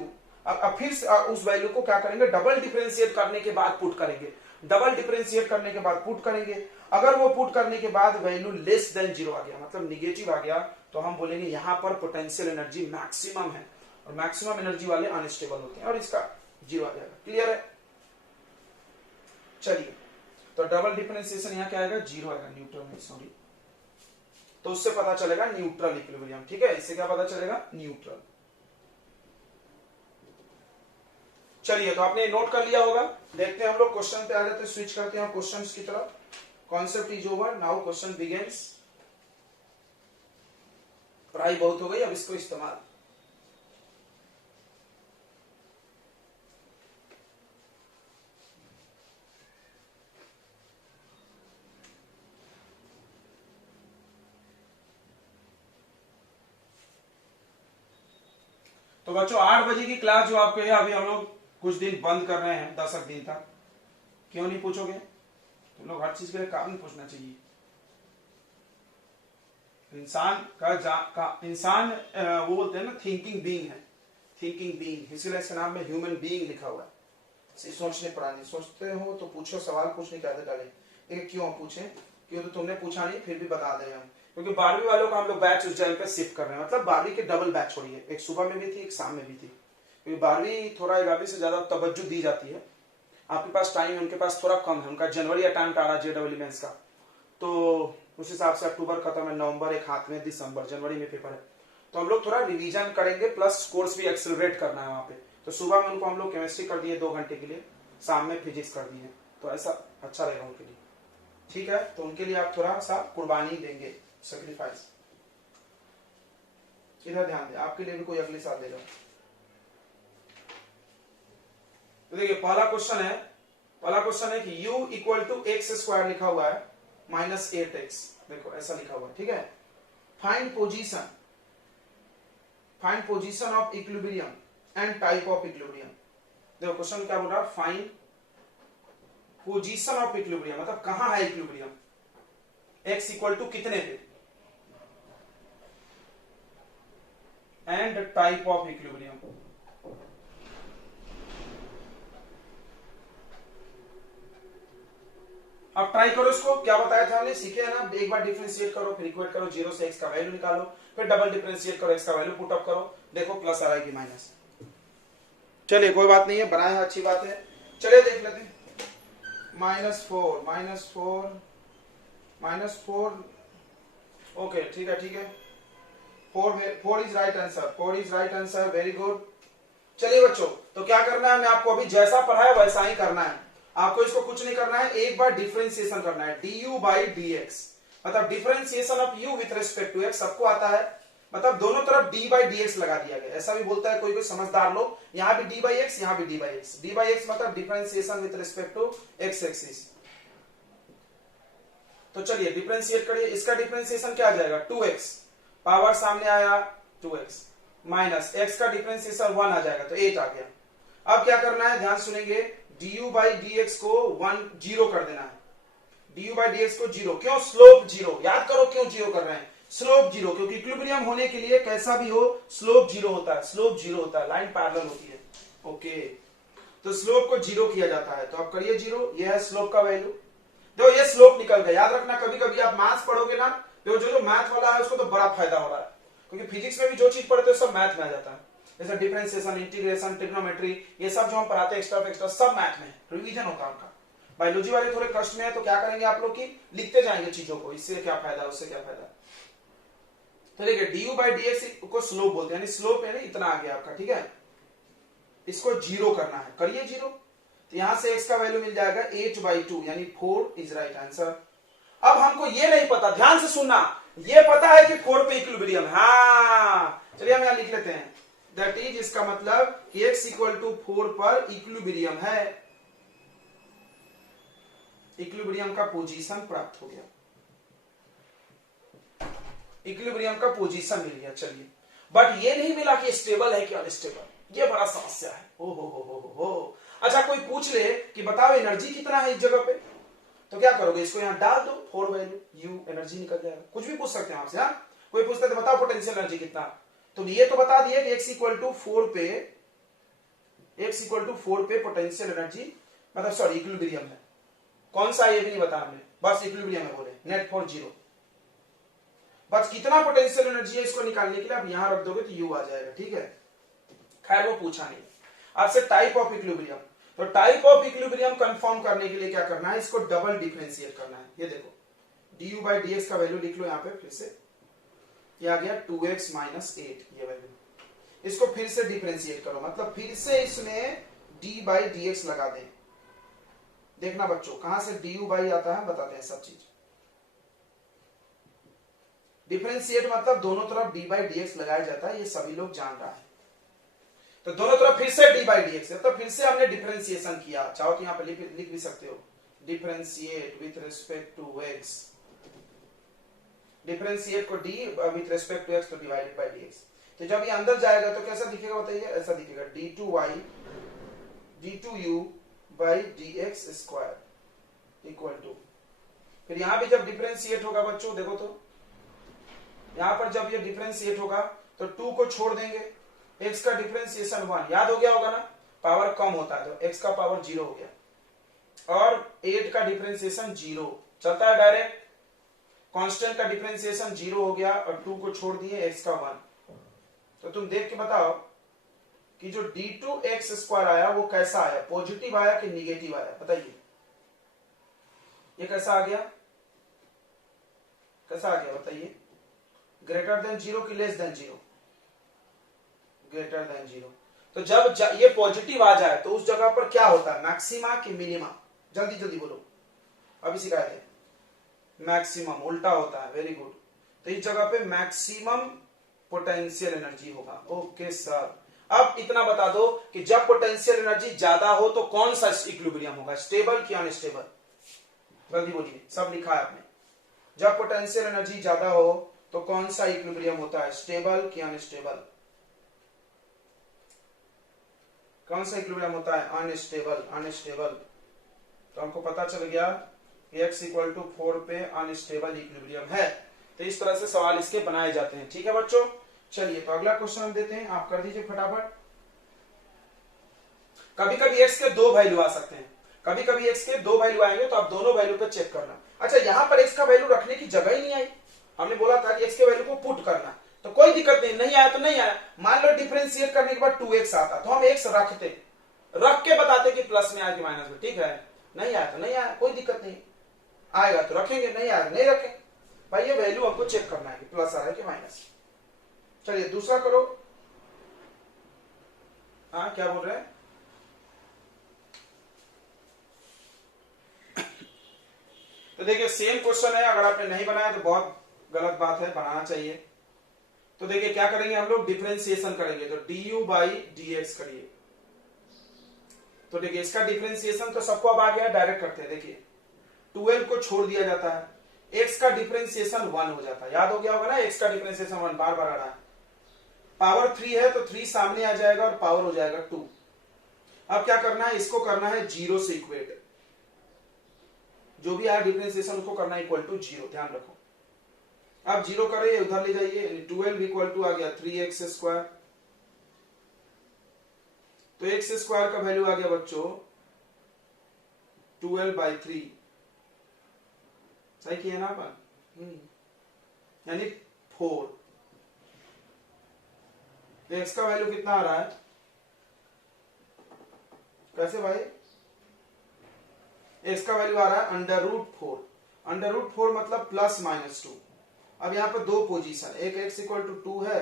फिर उस वैल्यू को क्या करेंगे, डबल डिफरेंशिएट करने के बाद पुट करेंगे, डबल डिफरेंशिएट करने के बाद पुट करेंगे। अगर वो पुट करने के बाद वैल्यू लेस देन 0 आ गया, मतलब निगेटिव आ गया, तो हम बोलेंगे यहां पर पोटेंशियल एनर्जी मैक्सिमम है, और मैक्सिमम एनर्जी वाले अनस्टेबल होते हैं, और इसका 0 आ जाएगा। क्लियर है? चलिए, तो डबल डिफरेंशिएशन यहां क्या आएगा, 0 आएगा, न्यूट्रल में, सॉरी तो उससे पता चलेगा न्यूट्रल इक्विलिब्रियम। ठीक है, इससे क्या पता चलेगा? न्यूट्रल। चलिए, तो आपने नोट कर लिया होगा। देखते हैं हम लोग क्वेश्चन पे आ जाते हैं, स्विच करते हैं क्वेश्चंस की तरफ। Concept is over, now question begins. पढ़ाई बहुत हो गई, अब इसको इस्तेमाल। तो बच्चों 8 बजे की क्लास जो आपको है, अभी हम लोग कुछ दिन बंद कर रहे हैं, 10 दिन तक। क्यों नहीं पूछोगे? तुम लोग हर चीज के लिए कारण पूछना चाहिए। इंसान वो बोलते हैं ना, थिंकिंग बीइंग है, थिंकिंग बीइंग, इसलिए इसके नाम में ह्यूमन बीइंग लिखा हुआ है। सोचने पढ़ाने, सोचते हो तो पूछो, सवाल पूछने की आदत डालें। क्यों पूछे? क्यों तो तुमने पूछा नहीं, फिर भी बता दें हम, क्योंकि 12वीं वालों का हम लोग बैच उस टाइम पे शिफ्ट कर रहे हैं। मतलब 12वीं के डबल बैच हो रही है, एक सुबह में भी थी, एक शाम में भी थी, क्योंकि 12वीं थोड़ा 11वीं से ज्यादा तवज्जो दी जाती है। आपके पास टाइम है, उनके पास थोड़ा कम है। उनका जनवरी अटेम्प्ट आ रहा है JEE मेंस का, तो उस हिसाब से अक्टूबर खत्म है, नवंबर एक हाथ में, दिसंबर, जनवरी में पेपर है। तो हम लोग थोड़ा रिवीजन करेंगे, प्लस कोर्स भी एक्सेलरेट करना है वहां पे। तो सुबह में उनको हम लोग केमिस्ट्री कर दिए 2 घंटे के लिए, शाम में फिजिक्स कर दिए, तो ऐसा अच्छा रहेगा उनके लिए। ठीक है, तो उनके लिए आप थोड़ा सा कुर्बानी देंगे, सेक्रीफाइस। इधर ध्यान दें, आपके लिए भी कोई अगले साल देगा। तो देखिए, पहला क्वेश्चन है कि u equal to x square लिखा हुआ है -8x। देखो ऐसा लिखा हुआ है, ठीक है। Find position of equilibrium and type of equilibrium. देखो क्वेश्चन क्या बोल रहा है, फाइंड पोजीशन ऑफ इक्विलिब्रियम, मतलब कहां है इक्विलिब्रियम, x इक्वल टू कितने पे, एंड टाइप ऑफ इक्विलिब्रियम। अब ट्राई करो इसको, क्या बताया था हमने, सीखे है ना। एक बार डिफरेंशिएट करो, फिर इक्वेट करो, 0 से x का वैल्यू निकालो, फिर डबल डिफरेंशिएट करो, x का वैल्यू पुट अप करो, देखो प्लस आ रहा है कि माइनस। चलिए कोई बात नहीं है, बनाया है, अच्छी बात है। चलिए देख लेते हैं। -4 ओके, ठीक है। 4 is right answer, very good. चलिए बच्चों, तो क्या करना है, मैं आपको अभी जैसा पढ़ाया वैसा ही करना है। आपको इसको कुछ नहीं करना है, एक बार डिफरेंशिएशन करना है, du by dx, मतलब differentiation of u with respect to x, सबको आता है। मतलब दोनों तरफ d by dx लगा दिया गया, ऐसा भी बोलता है कोई समझदार लोग। यहां भी d by x, यहां भी d by x। d by x मतलब differentiation with respect to x axis. तो चलिए डिफरेंशिएट करिए, इसका डिफरेंशिएशन क्या आ जाएगा, 2x, पावर सामने आया 2x, माइनस x का डिफरेंशिएशन 1 आ जाएगा, तो 8 आ गया। अब क्या करना है, ध्यान सुनेंगे, du by dx को 0 कर देना है, du by dx को 0। क्यों स्लोप 0, याद करो क्यों 0 कर रहे हैं, स्लोप 0, क्योंकि इक्विलिब्रियम होने के लिए कैसा भी हो स्लोप 0 होता है, लाइन पैरेलल होती है। ओके, तो स्लोप को 0 किया जाता है, तो आप करिए 0, ये है स्लोप का वैल्यू। देखो ये स्लोप निकल गया, याद रखना, कभी कभी आप मैथ्स पढ़ोगे ना, तो जो मैथ वाला है उसको तो बड़ा फायदा हो रहा है, क्योंकि फिजिक्स में भी जो चीज पढ़ते हो सब मैथ में आ जाता है। जैसे डिफरेंशिएशन, इंटीग्रेशन, ट्रिग्नोमेट्री, ये सब जो हम पढ़ाते हैं एक्स्ट्रा सब मैथ में रिवीजन होता है उनका। बायोलॉजी वाले थोड़े कष्ट में है, तो क्या करेंगे आप लोग की लिखते जाएंगे चीजों को, इससे क्या फायदा, उससे क्या फायदा। तो देखिए du by dx को स्लोप बोलते हैं, यानी स्लोप है ना, इतना आ गया आपका, ठीक है। इसको 0 करना है, करिए 0, तो यहां से x का वैल्यू मिल जाएगा 8/2, यानी 4 इज राइट आंसर। अब हमको ये नहीं पता, ध्यान से सुनना, ये पता है कि 4 पे इक्विलिब्रियम, हाँ चलिए हम यहां लिख लेते हैं, दैट इज, इसका मतलब कि x इक्वल टू 4 पर इक्विलिब्रियम है, इक्विलिब्रियम का पोजीशन प्राप्त हो गया, इक्विलिब्रियम का पोजीशन मिल गया। चलिए, बट ये नहीं मिला कि स्टेबल है कि अनस्टेबल, ये बड़ा समस्या है। ओ हो। अच्छा कोई पूछ ले कि बताओ एनर्जी कितना है इस जगह पे, तो क्या करोगे, इसको यहां डाल दो, 4 वैल्यू, यू एनर्जी निकल जाएगा। कुछ भी पूछ सकते हैं आपसे, हाँ कोई पूछता है तो बताओ पोटेंशियल एनर्जी कितना, तो ये तो बता दिए कि x इक्वल टू 4 पे पोटेंशियल एनर्जी, मतलब सॉरी इक्विलिब्रियम है, कौन सा ये भी नहीं बता हमने, बस इक्विलिब्रियम है बोले, नेट फॉर 0। बस कितना पोटेंशियल एनर्जी है इसको निकालने के लिए आप यहां रख दोगे तो यू आ जाएगा, ठीक है। खैर वो पूछा नहीं आपसे। टाइप ऑफ इक्विलिब्रियम, तो टाइप ऑफ इक्विलिब्रियम कंफर्म करने के लिए क्या करना है, इसको डबल डिफरेंशिएट करना है। ये देखो du by dx का वैल्यू लिख लो यहां पे फिर से, ये आ गया 2x माइनस 8 ये वैल्यू। इसको फिर से डिफरेंशिएट करो, मतलब फिर से इसमें d बाई डी एक्स लगा दें। देखना बच्चों कहां से du बाई आता है बताते हैं सब चीज। डिफरेंशिएट मतलब दोनों तरफ d बाई डी एक्स लगाया जाता है, ये सभी लोग जान रहा है। तो दोनों तरफ फिर से d बाई डी एक्स, तो फिर से हमने डिफरेंशिएशन किया। चाहो तो यहां पर लिख भी सकते हो, differentiate with respect to x। Differentiate को d with respect to x तो डिवाइडेड बाई dx। तो जब ये अंदर जाएगा तो कैसा दिखेगा बताइए, ऐसा दिखेगा d2y d2u by dx square equal to. फिर यहां भी जब डिफरेंशिएट होगा बच्चों देखो तो यहां पर जब ये डिफरेंशिएट होगा तो 2 को छोड़ देंगे, x का डिफरेंशिएशन 1 याद हो गया होगा ना, पावर कम होता है तो x का पावर 0 हो गया, और 8 का डिफरेंशिएशन 0 चलता है डायरेक्ट। कांस्टेंट का डिफरेंशिएशन 0 हो गया और 2 को छोड़ दिए, x का 1। तो तुम देख के बताओ कि जो d2x स्क्वायर आया वो कैसा आया, पॉजिटिव आया कि निगेटिव आया बताइए। ये कैसा आ गया, कैसा आ गया बताइए, ग्रेटर देन 0 कि लेस देन 0, ग्रेटर देन 0। तो जब ये पॉजिटिव आ जाए तो उस जगह पर क्या होता है, मैक्सिमा कि मिनिमा, जल्दी जल्दी बोलो, अभी सिखाए थे। मैक्सिमम उल्टा होता है, वेरी गुड। तो इस जगह पे मैक्सिमम पोटेंशियल एनर्जी होगा। ओके सर, अब इतना बता दो कि जब पोटेंशियल एनर्जी ज्यादा हो तो कौन सा इक्विलिब्रियम होगा, स्टेबल कि अनस्टेबल, जल्दी बोलिए, सब लिखा है आपने। जब पोटेंशियल एनर्जी ज्यादा हो तो कौन सा इक्विलिब्रियम होता है, स्टेबल कि अनस्टेबल, कौन सा इक्विलिब्रियम होता है, अनस्टेबल। अनस्टेबल तो हमको पता चल गया x इक्वल टू 4 पे अनस्टेबल इक्विलिब्रियम है। तो इस तरह से सवाल इसके बनाए जाते हैं, ठीक है बच्चों। चलिए तो अगला क्वेश्चन हम देते हैं, आप कर दीजिए फटाफट। कभी कभी x के 2 वैल्यू आ सकते हैं, कभी कभी x के 2 वैल्यू आएंगे तो आप दोनों वैल्यू पे चेक करना। अच्छा यहाँ पर x का वैल्यू रखने की जगह ही नहीं आई, हमने बोला था कि x के वैल्यू को पुट करना, तो कोई दिक्कत नहीं, नहीं आया तो नहीं आया। मान लो डिफरेंशिएट करने के बाद 2x आता तो हम x रखते, रख के बताते कि प्लस में आया कि माइनस में, ठीक है। नहीं आया तो नहीं आया, कोई दिक्कत नहीं, आएगा तो रखेंगे, नहीं आएगा नहीं रखें। भाई ये वैल्यू हमको चेक करना है कि प्लस आ रहा है कि माइनस। चलिए दूसरा करो। हाँ क्या बोल रहे हैं, तो देखिए सेम क्वेश्चन है, अगर आपने नहीं बनाया तो बहुत गलत बात है, बनाना चाहिए। तो देखिए क्या करेंगे हम लोग, डिफरेंशिएशन करेंगे, तो du बाई dx करिए। तो देखिए इसका डिफरेंशिएशन तो सबको अब आ गया, डायरेक्ट करते हैं। देखिए 12 को छोड़ दिया जाता है, x का डिफरेंशिएशन 1 हो जाता है, याद हो गया होगा ना, x का डिफरेंशिएशन 1 बार बार आ रहा है। पावर 3 है तो 3 सामने आ जाएगा और पावर हो जाएगा 2। अब क्या करना है, इसको करना है 0 से इक्वेट, जो भी आया डिफरेंशिएशन उसको करना है इक्वल टू 0, ध्यान रखो। अब 0 करें उधर ले जाइए, 12 इक्वल टू आ गया 3x स्क्वायर। तो x स्क्वायर का वैल्यू आ गया बच्चों 12/3, सही किया ना अपन, यानी 4। तो x का वैल्यू कितना आ रहा है, कैसे भाई, x का वैल्यू आ रहा है √4। √4 मतलब प्लस माइनस 2। अब यहाँ पर 2 पोजीशन, एक x इक्वल टू 2 है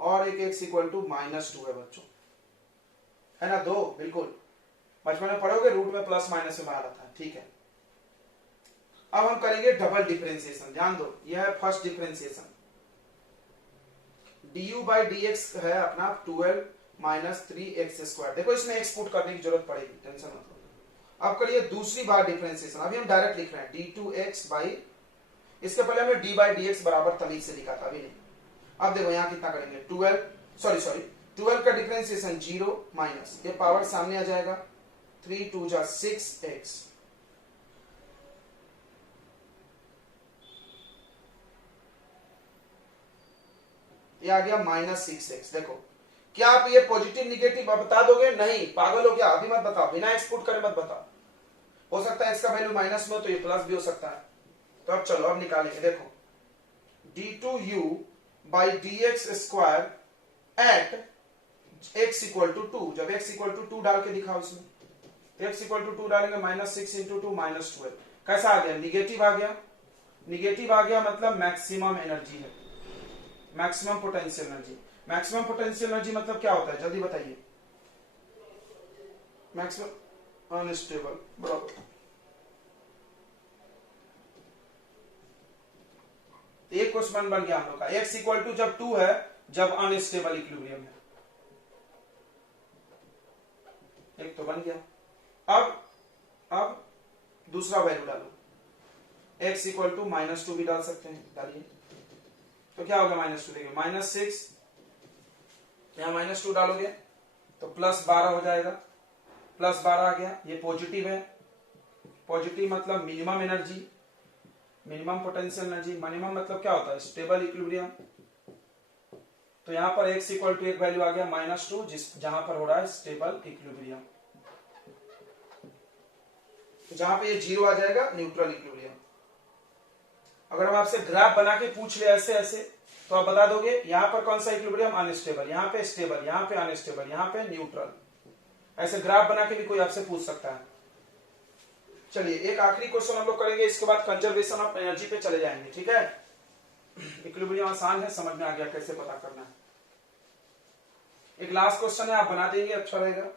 और एक x इक्वल टू -2 है बच्चों, है ना, 2 बिल्कुल। बचपन में पढ़ोगे रूट में प्लस माइनस में आ रहा था, ठीक है। अब हम करेंगे डबल डिफरेंशिएशन, ध्यान दो, यह है first differentiation. du by dx है अपना 12 माइनस 3x स्क्वायर। देखो इसमें x पुट करने की जरूरत पड़ेगी, टेंशन मत लो। अब करिए दूसरी बार डिफरेंशिएशन, अभी हम डायरेक्ट लिख रहे हैं d2x बाई, इसके पहले हमने d बाई dx बराबर तमीज से लिखा था, अभी नहीं। अब देखो यहाँ कितना करेंगे, 12 का डिफरेंशिएशन 0 माइनस, ये पावर सामने आ जाएगा, 3 2 जा 6x, ये आ गया -6x। देखो क्या आप ये पॉजिटिव निगेटिव बता दोगे, नहीं, पागल हो गया, अभी मत बताओ, बिना एक्सपोर्ट करे मत बताओ। हो सकता है इसका वैल्यू माइनस में हो तो ये प्लस भी हो सकता है। तो अब चलो अब निकालेंगे, देखो d2u by dx square at x equal to 2, जब x इक्वल टू 2 डाल के दिखाओ इसमें, x इक्वल टू 2 डालेंगे, -6 इंटू 2 -12, कैसा आ गया, निगेटिव आ गया। निगेटिव आ गया मतलब मैक्सिमम एनर्जी है, maximum potential energy. Maximum potential energy मतलब क्या होता है, जल्दी बताइए। मैक्सिमम अनस्टेबल, बराबर। एक क्वेश्चन बन गया हम लोग का, एक्स इक्वल टू जब 2 है, जब अनस्टेबल इक्विलिब्रियम है। एक तो बन गया। अब दूसरा वैल्यू डालो, x इक्वल टू -2 भी डाल सकते हैं, डालिए। तो क्या होगा, -2 देखिए, -6, यहां -2 डालोगे तो +12 हो जाएगा, +12 आ गया, ये पॉजिटिव है। पॉजिटिव मतलब minimum energy, minimum potential energy. Minimum मतलब क्या होता है, स्टेबल इक्विलिब्रियम। तो यहां पर x इक्वल टू एक वैल्यू आ गया -2, जहां पर हो रहा है स्टेबल इक्विलिब्रियम। जहां पे ये 0 आ जाएगा, न्यूट्रल इक्विलिब्रियम। अगर हम आपसे ग्राफ बना के पूछ ले ऐसे ऐसे, तो आप बता दोगे यहां पर कौन सा इक्विलिब्रियम, अनस्टेबल, यहां पे स्टेबल, यहां पे अनस्टेबल, यहां पे न्यूट्रल। ऐसे ग्राफ बना के भी कोई आपसे पूछ सकता है। चलिए एक आखिरी क्वेश्चन हम लोग करेंगे, इसके बाद कंजर्वेशन ऑफ एनर्जी पे चले जाएंगे, ठीक है। इक्विलिब्रियम आसान है, समझ में आ गया कैसे पता करना है। एक लास्ट क्वेश्चन है, आप बना देंगे, अच्छा रहेगा।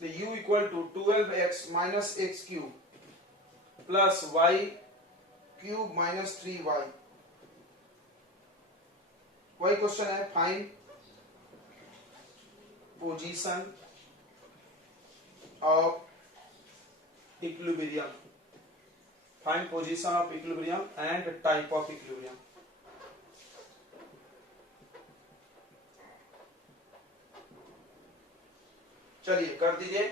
u equal to 12x minus x cube plus y cube minus 3y। वही क्वेश्चन है, find position of equilibrium, find position of equilibrium and type of equilibrium. चलिए कर दीजिए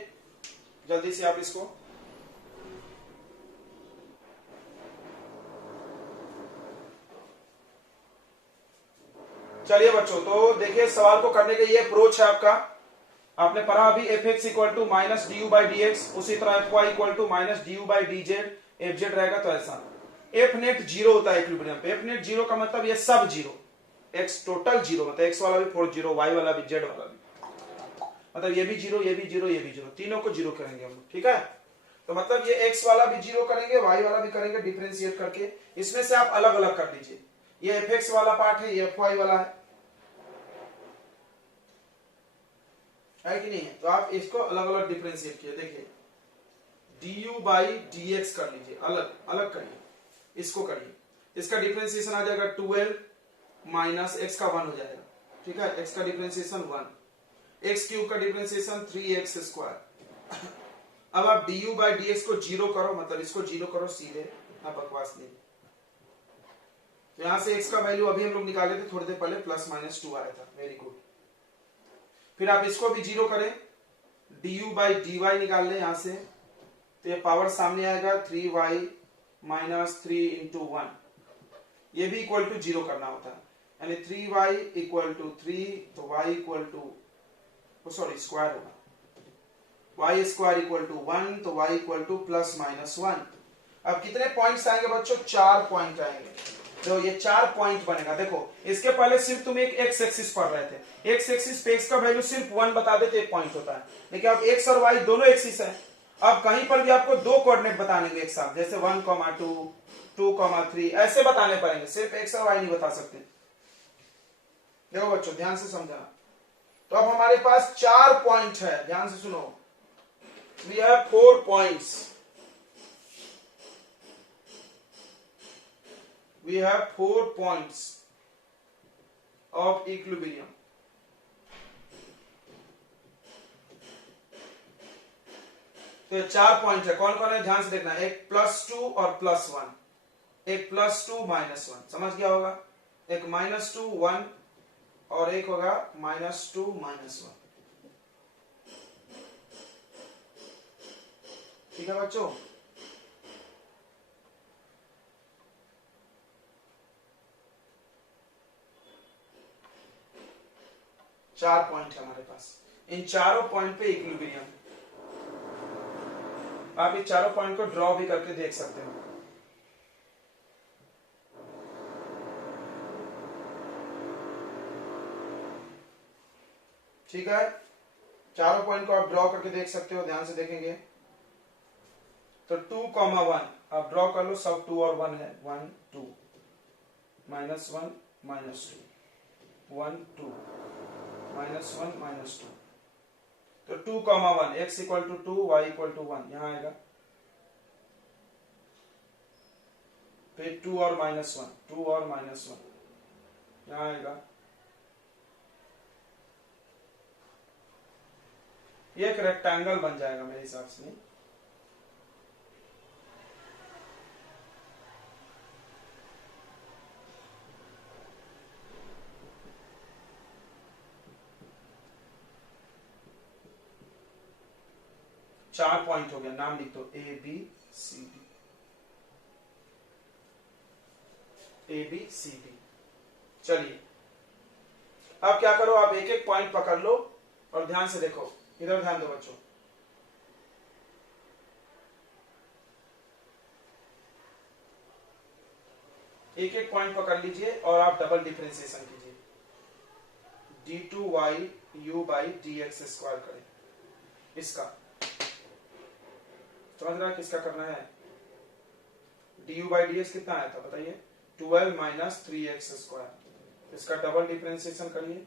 जल्दी से आप इसको। चलिए बच्चों, तो देखिए सवाल को करने का ये अप्रोच है आपका। आपने पढ़ा अभी f x equal to minus d u by d x, उसी तरह f y equal to minus d u by d z, f z रहेगा तो ऐसा। एफ नेट 0 होता है इक्विलिब्रियम पे। एफ नेट 0 का मतलब ये सब 0, एक्स टोटल 0, मतलब एक्स वाला भी 40, वाई वाला भी, जेड वाला भी, मतलब ये भी 0, ये भी 0, ये भी 0, तीनों को 0 करेंगे हम लोग, ठीक है। तो मतलब ये x वाला भी 0 करेंगे, y वाला भी करेंगे, डिफरेंशिएट करके। इसमें से आप अलग अलग कर दीजिए, ये fx वाला पार्ट है, ये fy वाला है कि नहीं है। तो आप इसको अलग अलग डिफरेंशिएट किए, देखिए du बाई dx कर लीजिए, अलग अलग करिए, इसको करिए। इसका डिफरेंशिएशन आ जाएगा 12 माइनस x का 1 हो जाएगा, ठीक है। x का डिफरेंशिएशन 1, एक्स क्यूब का डिफरेंशिएशन 3x स्क्वायर। अब आप du बाई dx को 0 करो, मतलब इसको 0 करो सीधे, ना बकवास नहीं। तो यहां से x का वैल्यू अभी हम लोग निकाले थे थोड़ी देर पहले, +-2 आया था, वेरी गुड। फिर आप इसको भी 0 करें, du बाई dy निकाल लें यहां से, तो ये पावर सामने आएगा 3y माइनस 3 इंटू 1, ये भी इक्वल टू 0 करना होता है, यानी 3y इक्वल टू 3, तो y equal to, sorry square होगा, y स्क्वायर इक्वल टू 1, तो y इक्वल टू +-1। अब कितने पॉइंट्स आएंगे बच्चों, 4 पॉइंट आएंगे। तो ये 4 पॉइंट बनेगा। देखो इसके पहले सिर्फ तुम एक एक्स एक्सिस पढ़ रहे थे, एक्स एक्सिस पे x का वैल्यू सिर्फ 1 बता देते 1 पॉइंट होता है, लेकिन अब x और y दोनों एक्सिस है। अब कहीं पर भी आपको 2 कोऑर्डिनेट बताने एक साथ, जैसे 1,2, 2,3 ऐसे बताने पड़ेंगे, सिर्फ x और y नहीं बता सकते। देखो बच्चों ध्यान से समझना। तो अब हमारे पास 4 पॉइंट है, ध्यान से सुनो। We have 4 points, we have 4 points of equilibrium। तो ये 4 पॉइंट है, कौन कौन है ध्यान से देखना, एक +2 और +1, एक +2 -1, समझ गया होगा, एक -2 1 और एक होगा -2 -1, ठीक है बच्चों। चार पॉइंट है हमारे पास, इन चारों पॉइंट पे इक्विलिब्रियम। आप ये चारों पॉइंट को ड्रॉ भी करके देख सकते हो। ठीक है, चारों पॉइंट को आप ड्रॉ करके देख सकते हो, ध्यान से देखेंगे। तो 2,1, आप ड्रॉ कर लो, सब 2 और 1 है, 1 2 -1 -2 1 2 -1 -2, तो 2, 1 x = 2 y = 1 यहां आएगा, फिर 2 और -1 2 और -1 यहां आएगा। ये एक रेक्टेंगल बन जाएगा मेरे हिसाब से। चार पॉइंट हो गया, नाम लिख दो A B C D, A B C D. चलिए अब क्या करो, आप एक एक पॉइंट पकड़ लो और ध्यान से देखो, इधर ध्यान दो बच्चों। एक एक पॉइंट पकड़ लीजिए और आप डबल डिफरेंशिएशन कीजिए, d2y/u/dx² करें। इसका समझ रहा है किसका करना है? du/dx कितना आया था बताइए? 12 - 3x²। इसका डबल डिफरेंशिएशन करिए,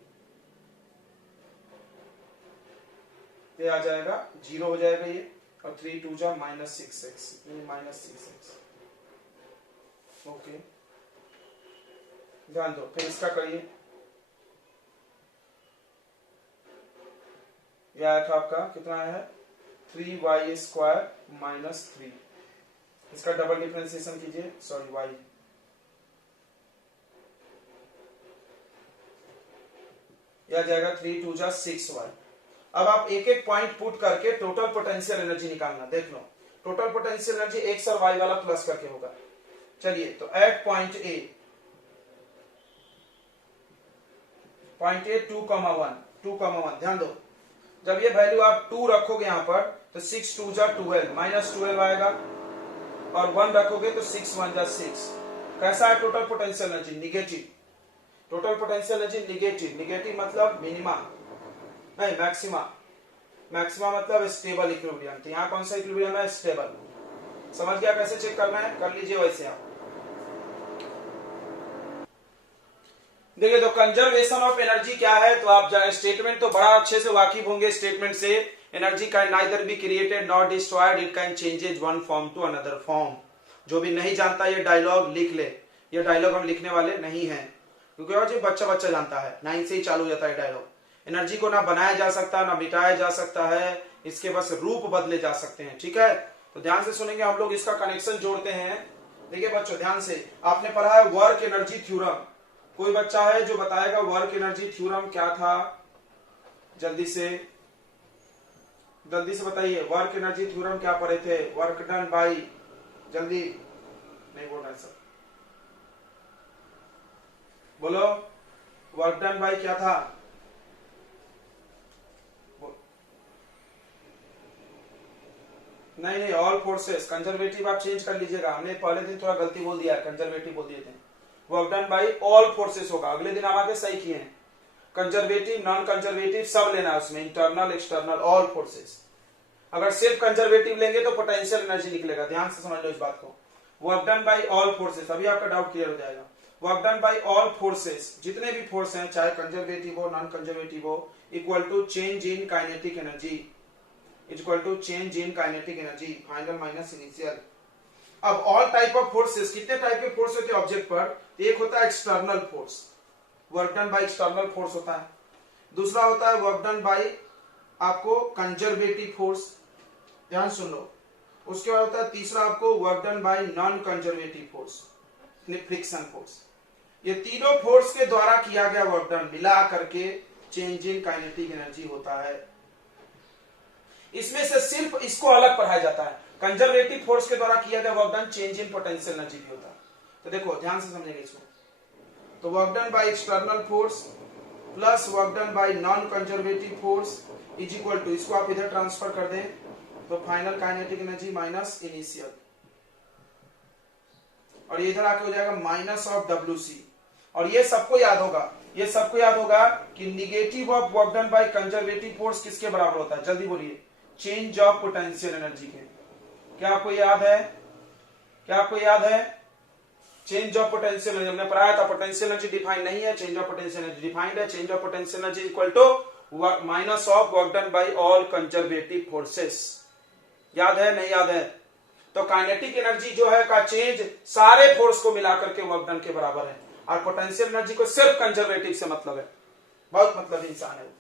ये आ जाएगा 0 हो जाएगा ये, और 3 2 जा -6x, -6x। ओके ध्यान दो, फिर इसका करिए, यह आया था आपका कितना है? 3y² - 3। इसका डबल डिफरेंशिएशन कीजिए, सॉरी y, यह आ जाएगा 3 2 जा 6y। अब आप एक एक पॉइंट पुट करके टोटल पोटेंशियल एनर्जी निकालना। देख लो, टोटल पोटेंशियल एनर्जी x और y वाला प्लस करके होगा। चलिए तो एट पॉइंट ए 2,1 ध्यान दो, जब ये वैल्यू आप 2 रखोगे यहां पर तो 6 2 जा 12 -12 आएगा, और 1 रखोगे तो 6 1 जा 6। कैसा है total potential energy? Negative. Total potential energy negative, negative मतलब मिनिमा नहीं मैक्सिमा, मैक्सिमा मतलब स्टेबल इक्विलिब्रियम। तो यहाँ कौन सा इक्विलिब्रियम है? स्टेबल। समझ गया कैसे चेक करना है? कर लीजिए वैसे आप। देखिए तो कंजर्वेशन ऑफ एनर्जी क्या है, तो आप स्टेटमेंट तो बड़ा अच्छे से वाकिफ होंगे स्टेटमेंट से। Energy can neither be created not destroyed, it can changes one form to another form. जो भी नहीं जानता ये डायलॉग लिख ले, ये डायलॉग हम लिखने वाले नहीं है, क्योंकि और जी बच्चा बच्चा जानता है, 9 से ही चालू हो जाता है डायलॉग। एनर्जी को ना बनाया जा सकता ना मिटाया जा सकता है, इसके बस रूप बदले जा सकते हैं। ठीक है, तो ध्यान से सुनेंगे हम लोग, इसका कनेक्शन जोड़ते हैं। देखिए बच्चों ध्यान से, आपने पढ़ा है वर्क एनर्जी थ्योरम। कोई बच्चा है जो बताएगा वर्क एनर्जी थ्योरम क्या था? जल्दी से बताइए, वर्क एनर्जी थ्योरम क्या पढ़े थे? वर्क डन बाई, जल्दी नहीं बोलना है सर, बोलो वर्क डन बाई क्या था? नहीं ऑल फोर्सेस, कंजर्वेटिव आप चेंज कर लीजिएगा, हमने पहले दिन थोड़ा गलती बोल दिया, कंजर्वेटिव बोल दिए थे। Work done by all forces होगा, अगले दिन हम आके सही किए हैं। कंजर्वेटिव नॉन कंजर्वेटिव सब लेना है उसमें, इंटरनल एक्सटर्नल ऑल फोर्सेस। अगर सिर्फ कंजर्वेटिव लेंगे तो पोटेंशियल एनर्जी निकलेगा। ध्यान से समझ लो इस बात को। Work done by all forces, अभी आपका डाउट क्लियर हो जाएगा। Work done by all forces, जितने भी फोर्स हैं चाहे कंजर्वेटिव हो नॉन कंजर्वेटिव हो, equal to change in kinetic energy, equal to change in kinetic energy final minus initial. अब ऑल टाइप ऑफ फोर्सेस, कितने टाइप के फोर्स होते हैं ऑब्जेक्ट पर? एक होता है external force, work done by external force होता है। दूसरा होता है वर्क डन बाई आपको कंजर्वेटिव फोर्स, ध्यान सुन लो। उसके बाद होता है तीसरा आपको work done by non conservative force, friction force. ये तीनों फोर्स के द्वारा किया गया वर्क डन मिला करके चेंज इन काइनेटिक एनर्जी होता है। इसमें से सिर्फ इसको अलग पढ़ाया जाता है, कंजर्वेटिव फोर्स के द्वारा किया गया work done change in potential energy भी होता है। तो देखो ध्यान से समझेंगे इसको, तो work done by external force plus work done by non conservative force is equal to, इसको आप इधर ट्रांसफर कर दें तो final kinetic energy minus initial, और ये इधर आके हो जाएगा माइनस ऑफ WC। और ये सबको याद होगा, ये सबको याद होगा कि negative of work done by conservative force किसके बराबर होता है? जल्दी बोलिए, चेंज ऑफ पोटेंशियल एनर्जी के। क्या आपको याद है? क्या आपको याद है? चेंज ऑफ पोटेंशियल एनर्जी हमने पढ़ाया था, पोटेंशियल एनर्जी डिफाइन नहीं है, change of potential energy defined है। Change of potential energy equal to minus of work done by all conservative forces. याद है नहीं याद है? तो काइनेटिक एनर्जी जो है का चेंज सारे फोर्स को मिलाकर के वर्क डन के बराबर है, और पोटेंशियल एनर्जी को सिर्फ कंजर्वेटिव से मतलब है। बहुत मतलब इंसान है वो।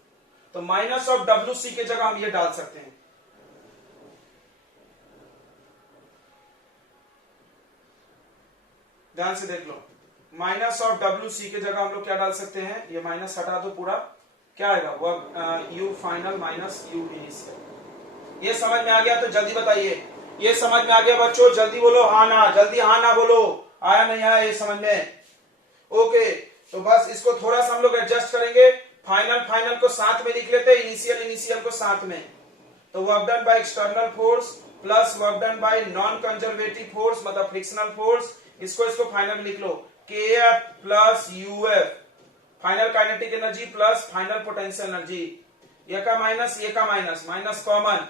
तो माइनस ऑफ WC के जगह हम ये डाल सकते हैं, ध्यान से देख लो, माइनस ऑफ WC के जगह हम लोग क्या डाल सकते हैं? ये माइनस हटा दो पूरा, क्या आएगा? Work U final minus U initial. ये समझ में आ गया तो जल्दी बताइए। ये समझ में आ गया बच्चों? जल्दी बोलो हाँ ना, जल्दी हाँ ना बोलो। आया नहीं आया ये समझ में? ओके, तो बस इसको थोड़ा सा हम लोग एडजस्ट करेंगे। फाइनल को साथ में लिख लेते हैं, इनिशियल को साथ में। तो work done by external force plus work done by non conservative force मतलब फ्रिक्शनल फोर्स, इसको फाइनल में लिख लो, KF plus UF final kinetic energy plus final potential energy. ये का माइनस माइनस कॉमन,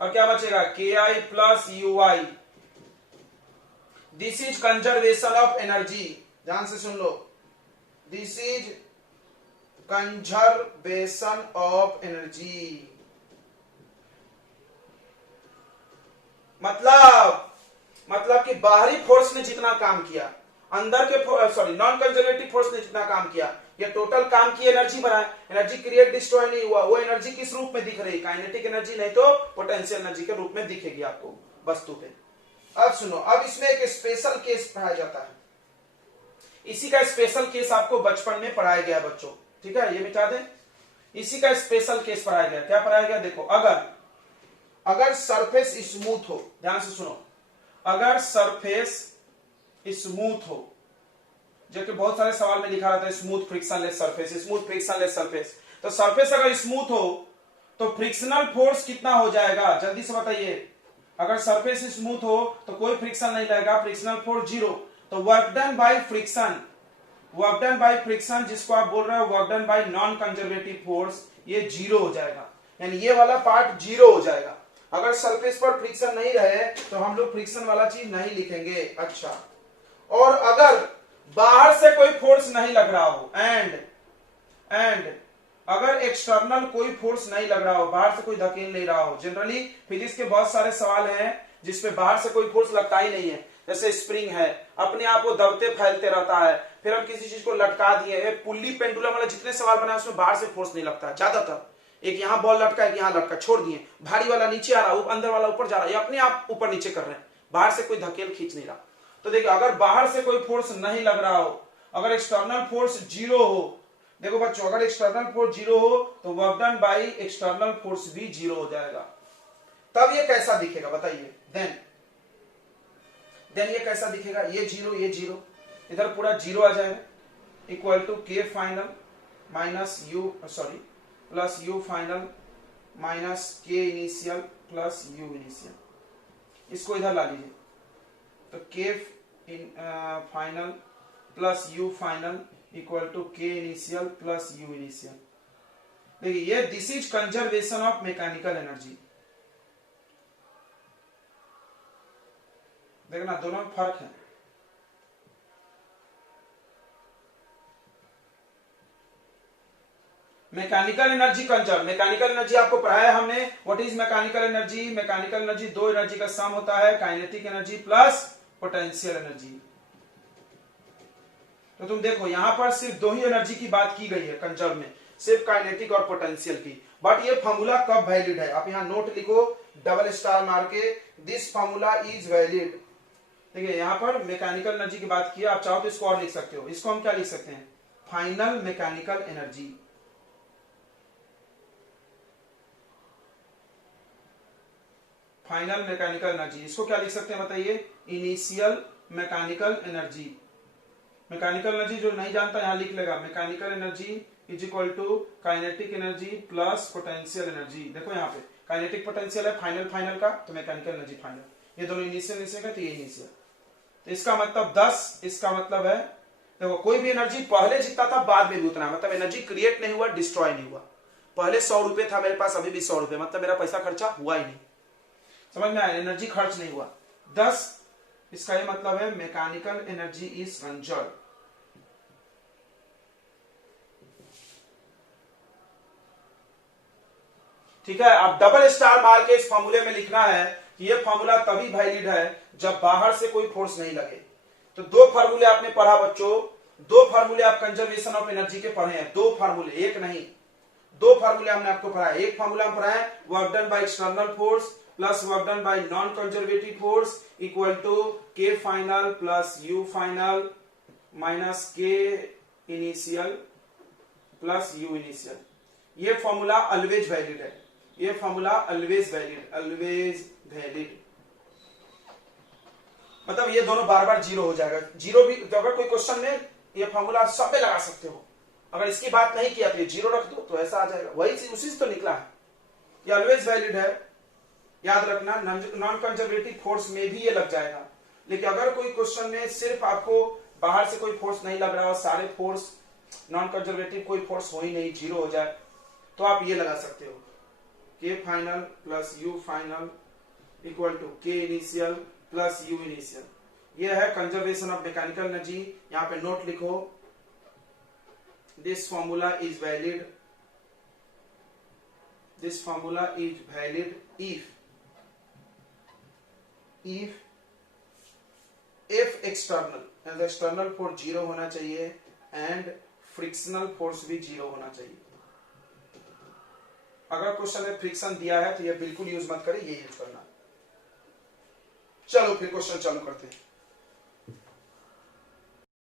और क्या बचेगा? KI plus UI। This is conservation of energy, ध्यान से सुन लो, this is conservation of energy. मतलब कि बाहरी फोर्स ने जितना काम किया, अंदर के नॉन कंजर्वेटिव फोर्स ने जितना काम किया, ये टोटल काम की एनर्जी बनाए। एनर्जी क्रिएट डिस्ट्रॉय नहीं हुआ। वो एनर्जी किस रूप में दिख रही? काइनेटिक एनर्जी नहीं तो पोटेंशियल एनर्जी के रूप में दिखेगी आपको वस्तु पे। अब सुनो, अब इसमें एक स्पेशल केस पढ़ाया जाता है। इसी का स्पेशल केस आपको बचपन में पढ़ाया गया बच्चों, ठीक है, ये मिटा दें। इसी का स्पेशल केस पढ़ाया गया। क्या पढ़ाया गया? देखो, अगर सरफेस स्मूथ हो, ध्यान से सुनो, अगर सरफेस स्मूथ हो, जो कि बहुत सारे सवाल में लिखा रहता है smooth frictionless surface, smooth frictionless surface. तो सरफेस अगर स्मूथ हो तो फ्रिक्शनल फोर्स कितना हो जाएगा? जल्दी से बताइए। अगर सरफेस स्मूथ हो तो कोई फ्रिक्शन नहीं लगेगा, फ्रिक्शनल फोर्स 0। तो वर्क डन बाय फ्रिक्शन जिसको आप बोल रहे हो work done by non conservative force, ये 0 हो जाएगा, यानी ये वाला पार्ट 0 हो जाएगा। अगर सरफेस पर फ्रिक्शन नहीं रहे तो हम लोग फ्रिक्शन वाला चीज नहीं लिखेंगे। अच्छा, और अगर बाहर से कोई फोर्स नहीं लग रहा हो, एंड अगर एक्सटर्नल कोई फोर्स नहीं लग रहा हो, बाहर से कोई धकेल नहीं रहा हो। जनरली फिजिक्स के बहुत सारे सवाल हैं जिसपे बाहर से कोई फोर्स लगता ही नहीं है, जैसे स्प्रिंग है, अपने आप वो दबते फैलते रहता है, फिर हम किसी चीज को लटका दिए, पुल्ली पेंडुलम वाले जितने सवाल बनाए उसमें बाहर से फोर्स नहीं लगता ज्यादातर। एक यहाँ बॉल लटका, एक यहाँ लटका, छोड़ दिए, भारी वाला नीचे आ रहा, अंदर वाला ऊपर जा रहा है, ये अपने आप ऊपर नीचे कर रहे हैं, बाहर से कोई धकेल खींच नहीं रहा। तो देखिए, अगर बाहर से कोई फोर्स नहीं लग रहा हो, अगर एक्सटर्नल फोर्स 0 हो, देखो बच्चों, अगर एक्सटर्नल फोर्स 0 हो तो work done by external force भी 0 हो जाएगा। तब ये कैसा दिखेगा बताइए? देन ये कैसा दिखेगा? ये 0, ये 0, इधर पूरा 0 आ जाएगा, equal to K final minus plus U final minus K initial plus U initial. इसको इधर ला लीजिए, तो K final plus U final equal to K initial plus U initial. देखिए, ये this is conservation of mechanical energy. देखना, दोनों में फर्क है। Mechanical energy conserve, mechanical energy आपको पढ़ाया हमने। What is mechanical energy? Mechanical energy दो एनर्जी का सम होता है, kinetic energy plus potential energy. तो तुम देखो, यहां पर सिर्फ 2 ही एनर्जी की बात की गई है कंजर्व में, सिर्फ काइनेटिक और पोटेंशियल की। बट ये फॉर्मूला कब वैलिड है? आप यहां नोट लिखो, डबल स्टार मार के, दिस फॉर्मूला इज वैलिड। देखिए, यहां पर मैकेनिकल एनर्जी की बात की, आप चाहो तो इसको और लिख सकते हो। इसको हम क्या लिख सकते हैं? Final mechanical energy. Final mechanical energy, इसको क्या लिख सकते हैं बताइए? Initial mechanical energy. Mechanical energy जो नहीं जानता यहां लिख लेगा, mechanical energy is equal to kinetic energy plus potential energy. देखो यहाँ पे काइनेटिक पोटेंशियल है फाइनल का, तो मैकेनिकल एनर्जी फाइनल, ये दोनों इनिशियल का, तो ये इनिशियल। तो इसका मतलब 10, इसका मतलब है, देखो कोई भी एनर्जी पहले जितना था बाद में भी उतना, मतलब एनर्जी क्रिएट नहीं हुआ, डिस्ट्रॉय नहीं हुआ। पहले 100 रुपए था मेरे पास, अभी भी 100 रुपए, मतलब मेरा पैसा खर्चा हुआ ही नहीं। समझ में आया? एनर्जी खर्च नहीं हुआ। 10 इसका ये मतलब है मैकेनिकल एनर्जी इज कंजर्व। ठीक है, अब डबल स्टार मार के इस फॉर्मूले में लिखना है कि ये फॉर्मूला तभी वैलिड है जब बाहर से कोई फोर्स नहीं लगे। तो दो फार्मूले आपने पढ़ा बच्चों, दो फार्मूले आप कंजर्वेशन ऑफ एनर्जी के पढ़े हैं, दो फार्मूले, एक नहीं, दो फार्मूले हमने आपको पढ़ा है। एक फार्मूला हम पढ़ा है work done by external force plus work done by non conservative force equal to K final plus U final minus K initial plus U initial. ये फॉर्मूला ऑलवेज वैलिड है, ये formula always valid, always valid. मतलब ये दोनों बार बार zero हो जाएगा, zero भी अगर कोई क्वेश्चन में ये फॉर्मूला सब पे लगा सकते हो, अगर इसकी बात नहीं किया तो ये जीरो रख दो तो ऐसा आ जाएगा, वही चीज उसी से तो निकला है। ये ऑलवेज वैलिड है, याद रखना। नॉन कंजर्वेटिव फोर्स में भी ये लग जाएगा, लेकिन अगर कोई क्वेश्चन में सिर्फ आपको बाहर से कोई फोर्स नहीं लग रहा और सारे फोर्स नॉन कंजर्वेटिव कोई फोर्स हो ही नहीं, जीरो हो जाए, तो आप ये लगा सकते हो K final plus U final equal to K initial plus U initial. ये है कंजर्वेशन ऑफ मैकेनिकल एनर्जी। यहां पे नोट लिखो, this formula is valid, this formula is valid if external, external force zero होना चाहिए एंड फ्रिक्शनल फोर्स भी zero होना चाहिए। अगर क्वेश्चन में फ्रिक्शन दिया है तो ये बिल्कुल यूज मत करें, ये यूज करना। चलो फिर क्वेश्चन चालू करते हैं।